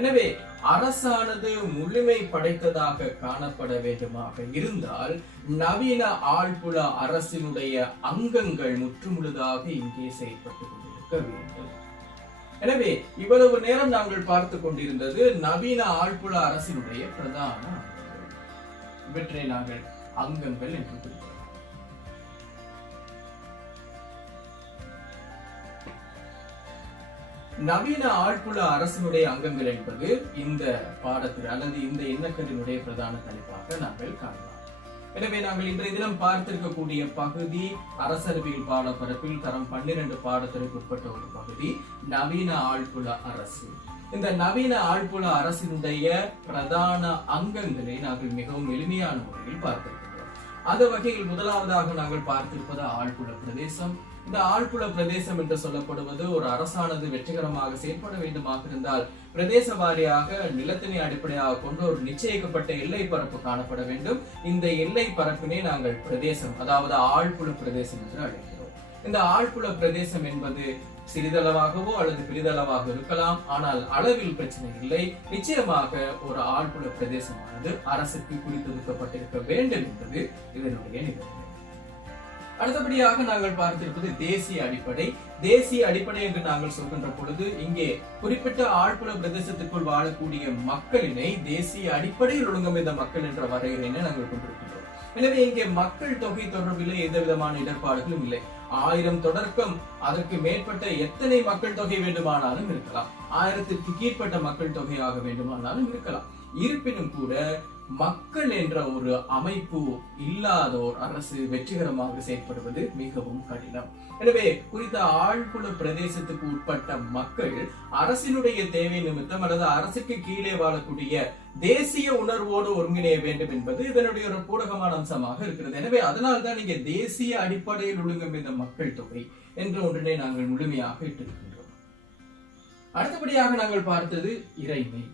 எனவே அரசானது முழுமை படைத்ததாக காணப்பட வேண்டுமாக இருந்தால் நவீன ஆழ்புல அரசினுடைய அங்கங்கள் முற்றுமுழுதாக இங்கே செயல்பட்டுக் கொண்டிருக்க வேண்டும். எனவே இவ்வளவு நேரம் நாங்கள் பார்த்துக் கொண்டிருந்தது நவீன ஆழ்புல அரசினுடைய பிரதான அங்கங்கள். இவற்றை நாங்கள் அங்கங்கள் என்று குறிப்பிடுகிறோம். நவீன ஆழ்புல அரசினுடைய அங்கங்கள் என்பது இந்த பாடத்தில் அல்லது இந்த எண்ணக்கத்தினுடைய பிரதான தலைப்பாக நாங்கள் காணலாம். எனவே நாங்கள் இன்றைய தினம் பார்த்திருக்கக்கூடிய பகுதி அரசறிவியல் பாடப்பரப்பில் தரம் 12 பாடத்திற்கு உட்பட்ட ஒரு பகுதி நவீன ஆழ்புல அரசு. இந்த நவீன ஆழ்புல அரசினுடைய பிரதான அங்கங்களை நாங்கள் மிகவும் எளிமையான முறையில் பார்த்திருக்கிறோம். அந்த வகையில் முதலாவதாக நாங்கள் பார்த்திருப்பது ஆழ்புல பிரதேசம். இந்த ஆழ்புல பிரதேசம் என்று சொல்லப்படுவது ஒரு அரசானது வெற்றிகரமாக செயல்பட வேண்டுமாக இருந்தால் பிரதேச வாரியாக நிலத்தினை அடிப்படையாக கொண்டு ஒரு நிச்சயிக்கப்பட்ட எல்லை பரப்பு காணப்பட வேண்டும். இந்த எல்லை பரப்பினை நாங்கள் பிரதேசம், அதாவது ஆழ்புல பிரதேசம் என்று அழைக்கிறோம். இந்த ஆழ்புல பிரதேசம் என்பது சிறிதளவாகவோ அல்லது பெரிதளவாக இருக்கலாம். ஆனால் அளவில் பிரச்சனை இல்லை. நிச்சயமாக ஒரு ஆழ்புல பிரதேசமானது அரசுக்கு குறித்தொதுக்கப்பட்டிருக்க வேண்டும் என்பது இதனுடைய நிபந்தனை. அடுத்தபடியாக நாங்கள் பார்த்திருப்பது தேசிய அடிப்படை. தேசிய அடிப்படை என்று நாங்கள் சொல்கின்ற பொழுது இங்கே குறிப்பிட்ட ஆழ்புல பிரதேசத்திற்குள் வாழக்கூடிய மக்களினை தேசிய அடிப்படையில் ஒழுங்கமைந்த மக்கள் என்ற வரையறையினை நாங்கள் கொண்டிருக்கின்றோம். எனவே இங்கே மக்கள் தொகை தொடர்பில் எந்த விதமான இடர்பாடுகளும் இல்லை. 1000 தொடக்கம் அதற்கு மேற்பட்ட எத்தனை மக்கள் தொகை வேண்டுமானாலும் இருக்கலாம். 1000க்கு கீழ்ப்பட்ட மக்கள் தொகையாக வேண்டுமானாலும் இருக்கலாம். இருப்பினும் கூட மக்கள் என்ற ஒரு அமைப்பு இல்லாத ஒரு அரசு வெற்றிகரமாக செயல்படுவது மிகவும் கடினம். எனவே குறித்த ஆழ்புல பிரதேசத்துக்கு உட்பட்ட மக்கள் அரசினுடைய தேவை நிமித்தம் அல்லது அரசுக்கு கீழே வாழக்கூடிய தேசிய உணர்வோடு ஒருங்கிணைய வேண்டும் என்பது இதனுடைய ஒரு பூடகமான அம்சமாக இருக்கிறது. எனவே அதனால்தான் இங்கே தேசிய அடிப்படையில் ஒழுங்கமைந்த மக்கள் தொகை என்ற ஒன்றினை நாங்கள் முழுமையாக இட்டிருக்கின்றோம். அடுத்தபடியாக நாங்கள் பார்த்தது இறைமை.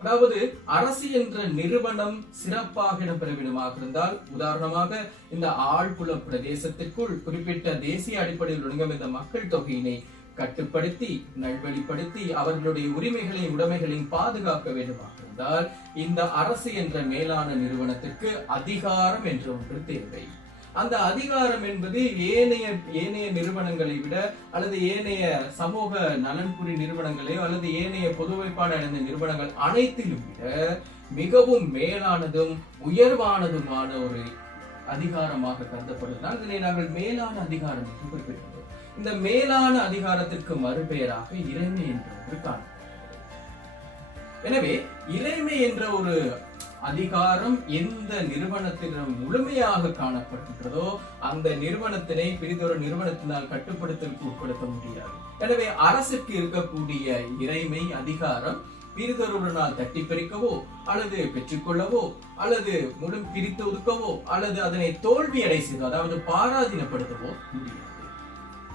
அதாவது அரசு என்ற நிறுவனம் சிறப்பாக இடம்பெற வேண்டுமாக இருந்தால், உதாரணமாக இந்த ஆழ்புல பிரதேசத்திற்குள் குறிப்பிட்ட தேசிய அடிப்படையில் ஒழுங்கமைந்த மக்கள் தொகையினை கட்டுப்படுத்தி நல்வழிப்படுத்தி அவர்களுடைய உரிமைகளையும் உடைமைகளையும் பாதுகாக்க வேண்டுமாக இருந்தால் இந்த அரசு என்ற மேலான நிறுவனத்திற்கு அதிகாரம் என்ற ஒன்று தேவை. அந்த அதிகாரம் என்பது ஏனைய நிறுவனங்களை விட அல்லது ஏனைய சமூக நலன்புரி நிறுவனங்களே அல்லது ஏனைய பொது வைப்பாடு அடைந்த நிறுவனங்கள் அனைத்திலும் விட மிகவும் மேலானதும் உயர்வானதுமான ஒரு அதிகாரமாக கருதப்படுவதால் இதனை நாங்கள் மேலான அதிகாரம் என்று குறிப்பிடுகிறோம். இந்த மேலான அதிகாரத்திற்கு மறுபெயராக இறைமை என்ற ஒன்று காணப்படுகிறது. எனவே இறைமை என்ற ஒரு அதிகாரம் எந்த நிறுவனத்திடம் முழுமையாக காணப்படுகின்றதோ அந்த நிறுவனத்தினை பிரிதொரு நிறுவனத்தினால் கட்டுப்படுத்தலுக்கு உட்படுத்த முடியாது. எனவே அரசுக்கு இருக்கக்கூடிய இறைமை அதிகாரம் பிரிதொருவனால் தட்டி பறிக்கவோ அல்லது பெற்றுக்கொள்ளவோ அல்லது முழு பிரித்து ஒதுக்கவோ அல்லது அதனை தோல்வி அடை செய்தோ அதாவது பாராதீனப்படுத்தவோ முடியாது.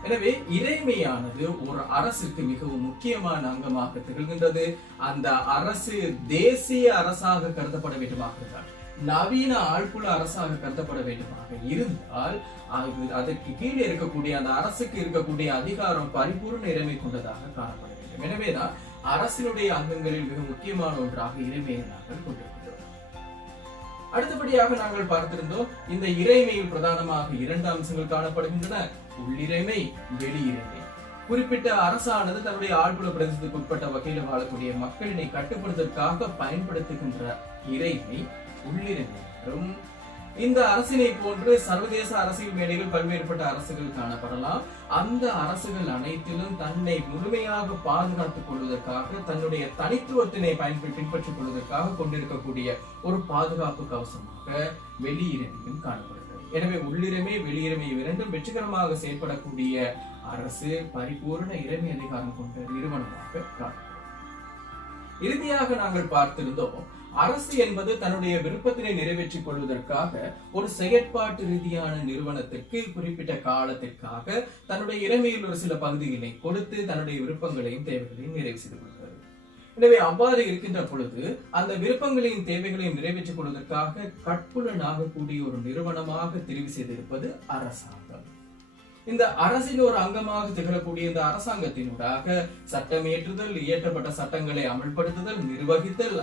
எனவே இறைமையானது ஒரு அரசுக்கு மிகவும் முக்கியமான அங்கமாக திகழ்கின்றது. அந்த அரசு தேசிய அரசாக கருதப்பட வேண்டுமாக இருந்தால், நவீன ஆழ்புல அரசாக கருதப்பட வேண்டுமாக இருந்தால் அதற்கு கீழே இருக்கக்கூடிய அந்த அரசுக்கு இருக்கக்கூடிய அதிகாரம் பரிபூர்ண இறைமை கொண்டதாக காணப்பட வேண்டும். எனவேதான் அரசினுடைய அங்கங்களில் மிக முக்கியமான ஒன்றாக இறைமையை நாங்கள் கொண்டிருக்கிறோம். அடுத்தபடியாக நாங்கள் பார்த்திருந்தோம், இந்த இறைமையில் பிரதானமாக 2 அம்சங்கள் காணப்படுகின்றன: உள்ளிறைமை, வெளியிறைமை. குறிப்பிட்ட அரசானது தன்னுடைய ஆழ்புல பிரதேசத்துக்கு உட்பட்ட வகையில் வாழக்கூடிய மக்களினை கட்டுப்படுத்துவதற்காக பயன்படுத்துகின்ற இறைமை உள்ளிறைமை என்றும், இந்த அரசினை போன்று சர்வதேச அரசியல் மேடைகள் பல்வேறுபட்ட அரசுகள் காணப்படலாம். அந்த அரசுகள் அனைத்திலும் தன்னை முழுமையாக பாதுகாத்துக் கொள்வதற்காக, தன்னுடைய தனித்துவத்தினை பின்பற்றிக் கொள்வதற்காக கொண்டிருக்கக்கூடிய ஒரு பாதுகாப்பு கவசமாக வெளியிறமையும் காணப்படுகிறது. எனவே உள்ளிறமை வெளியிறமை இரண்டும் வெற்றிகரமாக செயல்படக்கூடிய அரசு பரிபூர்ண இறைமை அதிகாரம் கொண்ட நிறுவனமாக காணப்படுகிறது. இறுதியாக நாங்கள் பார்த்திருந்தோம், அரசு என்பது தன்னுடைய விருப்பத்தினை நிறைவேற்றிக் கொள்வதற்காக ஒரு செயற்பாட்டு ரீதியான நிறுவனத்திற்கு குறிப்பிட்ட காலத்திற்காக தன்னுடைய இறைமையில் ஒரு சில பகுதிகளை கொடுத்து தன்னுடைய விருப்பங்களையும் தேவைகளையும் நிறைவு செய்து கொள்கிறது. எனவே அவ்வாறு இருக்கின்ற பொழுது அந்த விருப்பங்களையும் தேவைகளையும் நிறைவேற்றிக் கொள்வதற்காக கட்புலனாக கூடிய ஒரு நிறுவனமாக தெரிவு செய்திருப்பது அரசாங்கம். இந்த அரசின் ஒரு அங்கமாக திகழக்கூடிய இந்த அரசாங்கத்தினூடாக சட்டமேற்றுதல், இயற்றப்பட்ட சட்டங்களை அமல்படுத்துதல், நிர்வகித்தல்,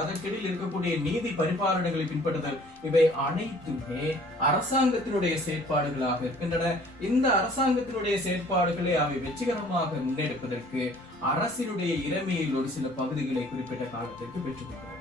அதற்கிடையில் இருக்கக்கூடிய நீதி பரிபாலனைகளை பின்பற்றுதல், இவை அனைத்துமே அரசாங்கத்தினுடைய செயற்பாடுகளாக இருக்கின்றன. இந்த அரசாங்கத்தினுடைய செயற்பாடுகளை அவை வெற்றிகரமாக முன்னெடுப்பதற்கு அரசினுடைய இறைமையில் ஒரு சில பகுதிகளை குறிப்பிட்ட காலத்திற்கு பெற்றுக்கொள்கிறது.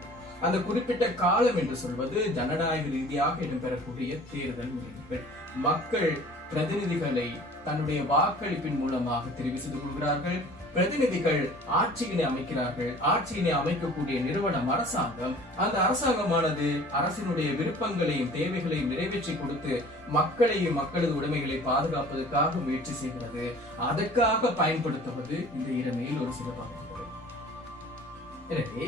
அந்த குறிப்பிட்ட காலம் என்று சொல்வது ஜனநாயக ரீதியாக இடம்பெறக்கூடிய தேர்தல் முறைகள். மக்கள் பிரதிநிதிகளை தன்னுடைய வாக்களிப்பின் மூலமாக தெரிவு செய்து கொள்கிறார்கள். பிரதிநிதிகள் ஆட்சியினை அமைக்கிறார்கள். ஆட்சியினை அமைக்கக்கூடிய நிறுவனம் அரசாங்கம். அந்த அரசாங்கமானது அரசினுடைய விருப்பங்களையும் தேவைகளையும் நிறைவேற்றி கொடுத்து மக்களையும் மக்களது உடைமைகளை பாதுகாப்பதற்காக முயற்சி செய்கிறது. அதற்காக பயன்படுத்துவது இந்த இறைமையில் ஒரு சில பகுதிகள். எனவே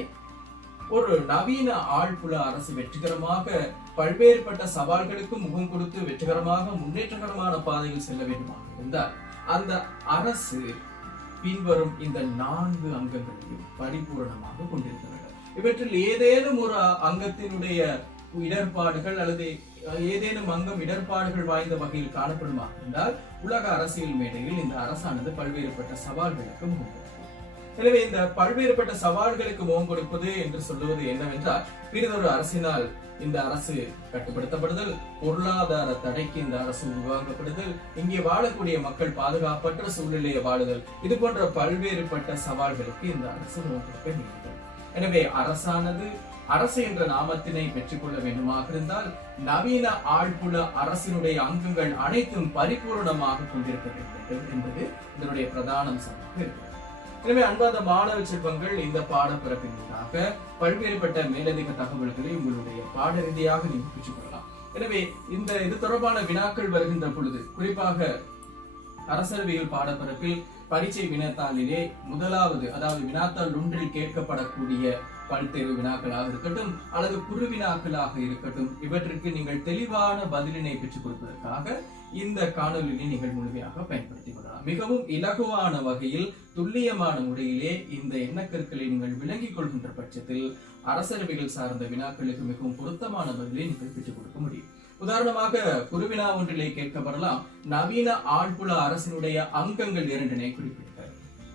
ஒரு நவீன ஆழ்புல அரசு வெற்றிகரமாக பல்வேறுபட்ட சவால்களுக்கு முகம் கொடுத்து வெற்றிகரமாக முன்னேற்றகரமான பாதையில் செல்ல வேண்டுமாக இருந்தால் அந்த அரசு பின்வரும் இந்த 4 அங்கங்களையும் பரிபூரணமாக கொண்டிருக்கிறது. இவற்றில் ஏதேனும் ஒரு அங்கத்தினுடைய இடர்பாடுகள் அல்லது ஏதேனும் அங்கம் இடர்பாடுகள் வாய்ந்த வகையில் காணப்படுமாக இருந்தால் உலக அரசியல் மேடையில் இந்த அரசானது பல்வேறுபட்ட சவால்களுக்கு முகம். எனவே இந்த பல்வேறுபட்ட சவால்களுக்கு முகம் கொடுப்பது என்று சொல்லுவது என்னவென்றால், பிறிதொரு அரசினால் இந்த அரசு கட்டுப்படுத்தப்படுதல், பொருளாதார தடைக்கு இந்த அரசு உருவாக்கப்படுதல், இங்கே வாழக்கூடிய மக்கள் பாதுகாப்பற்ற சூழ்நிலையை வாழுதல், இது போன்ற பல்வேறுபட்ட சவால்களுக்கு இந்த அரசு முகம் கொடுக்க நேரிடும். எனவே அரசானது அரசு என்ற நாமத்தினை பெற்றுக்கொள்ள வேண்டுமாக இருந்தால் நவீன ஆழ்புல அரசினுடைய அங்கங்கள் அனைத்தும் பரிபூர்ணமாக கொண்டிருக்க வேண்டும் என்பது இதனுடைய பிரதான அம்சமாக இருக்கிறது. எனவே அன்பார்ந்த மாணவ செல்வங்கள், இந்த பாடப்பிறப்பினூடாக பல்வேறுபட்ட மேலதிக தகவல்களை உங்களுடைய பாட ரீதியாக நீங்கள் பெற்றுக்கொள்ளலாம். எனவே இது தொடர்பான வினாக்கள் வருகின்ற பொழுது, குறிப்பாக அரசியல்வியல் பாடப்பிறப்பில் பரீட்சை வினாத்தாளிலே முதலாவது, அதாவது வினாத்தாள் ஒன்றில் கேட்கப்படக்கூடிய பல்தேர்வு வினாக்களாக இருக்கட்டும் அல்லது குறு வினாக்களாக இருக்கட்டும், இவற்றிற்கு நீங்கள் தெளிவான பதிலினை பெற்றுக் கொடுப்பதற்காக இந்த காணொலியை நீங்கள் முழுமையாக பயன்படுத்திக் கொள்ளலாம். மிகவும் இலகுவான வகையில் துல்லியமான முறையிலே இந்த எண்ணக்கருக்களை நீங்கள் விளங்கிக் கொள்கின்ற பட்சத்தில் அரசியல்வியல் சார்ந்த வினாக்களுக்கு மிகவும் பொருத்தமான பதிலை நீங்கள் பெற்றுக் கொடுக்க முடியும். உதாரணமாக குருவினா ஒன்றிலே கேட்கப்படலாம், நவீன ஆழ்புல அரசினுடைய அங்கங்கள் 2 குறிப்பிட்டார்.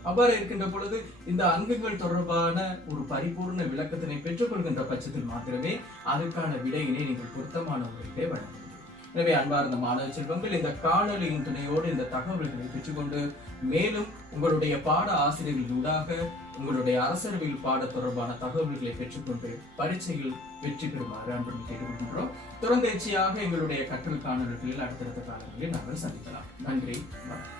அவ்வாறு இருக்கின்ற பொழுது இந்த அங்கங்கள் தொடர்பான ஒரு பரிபூர்ண விளக்கத்தினை பெற்றுக் கொள்கின்ற பட்சத்தில் மாத்திரமே அதற்கான விடையினை நீங்கள் பொருத்தமான முறையிலே வழங்க முடியும். எனவே அன்பார்ந்த மாணவ செல்வங்கள், இந்த காணொலியின் துணையோடு இந்த தகவல்களை பெற்றுக்கொண்டு மேலும் உங்களுடைய பாட ஆசிரியர்களூடாக உங்களுடைய அரசியல்வியல் பாட தொடர்பான தகவல்களை பெற்றுக்கொண்டு பரீட்சையில் வெற்றி பெறுமாறு அன்புடன் கேட்டுக்கொள்கின்றோம். தொடர்ந்தேர்ச்சியாக எங்களுடைய கற்றல் காணொலிகளில் அடுத்தடுத்த காலங்களில் நாங்கள் சந்திக்கலாம். நன்றி, வணக்கம்.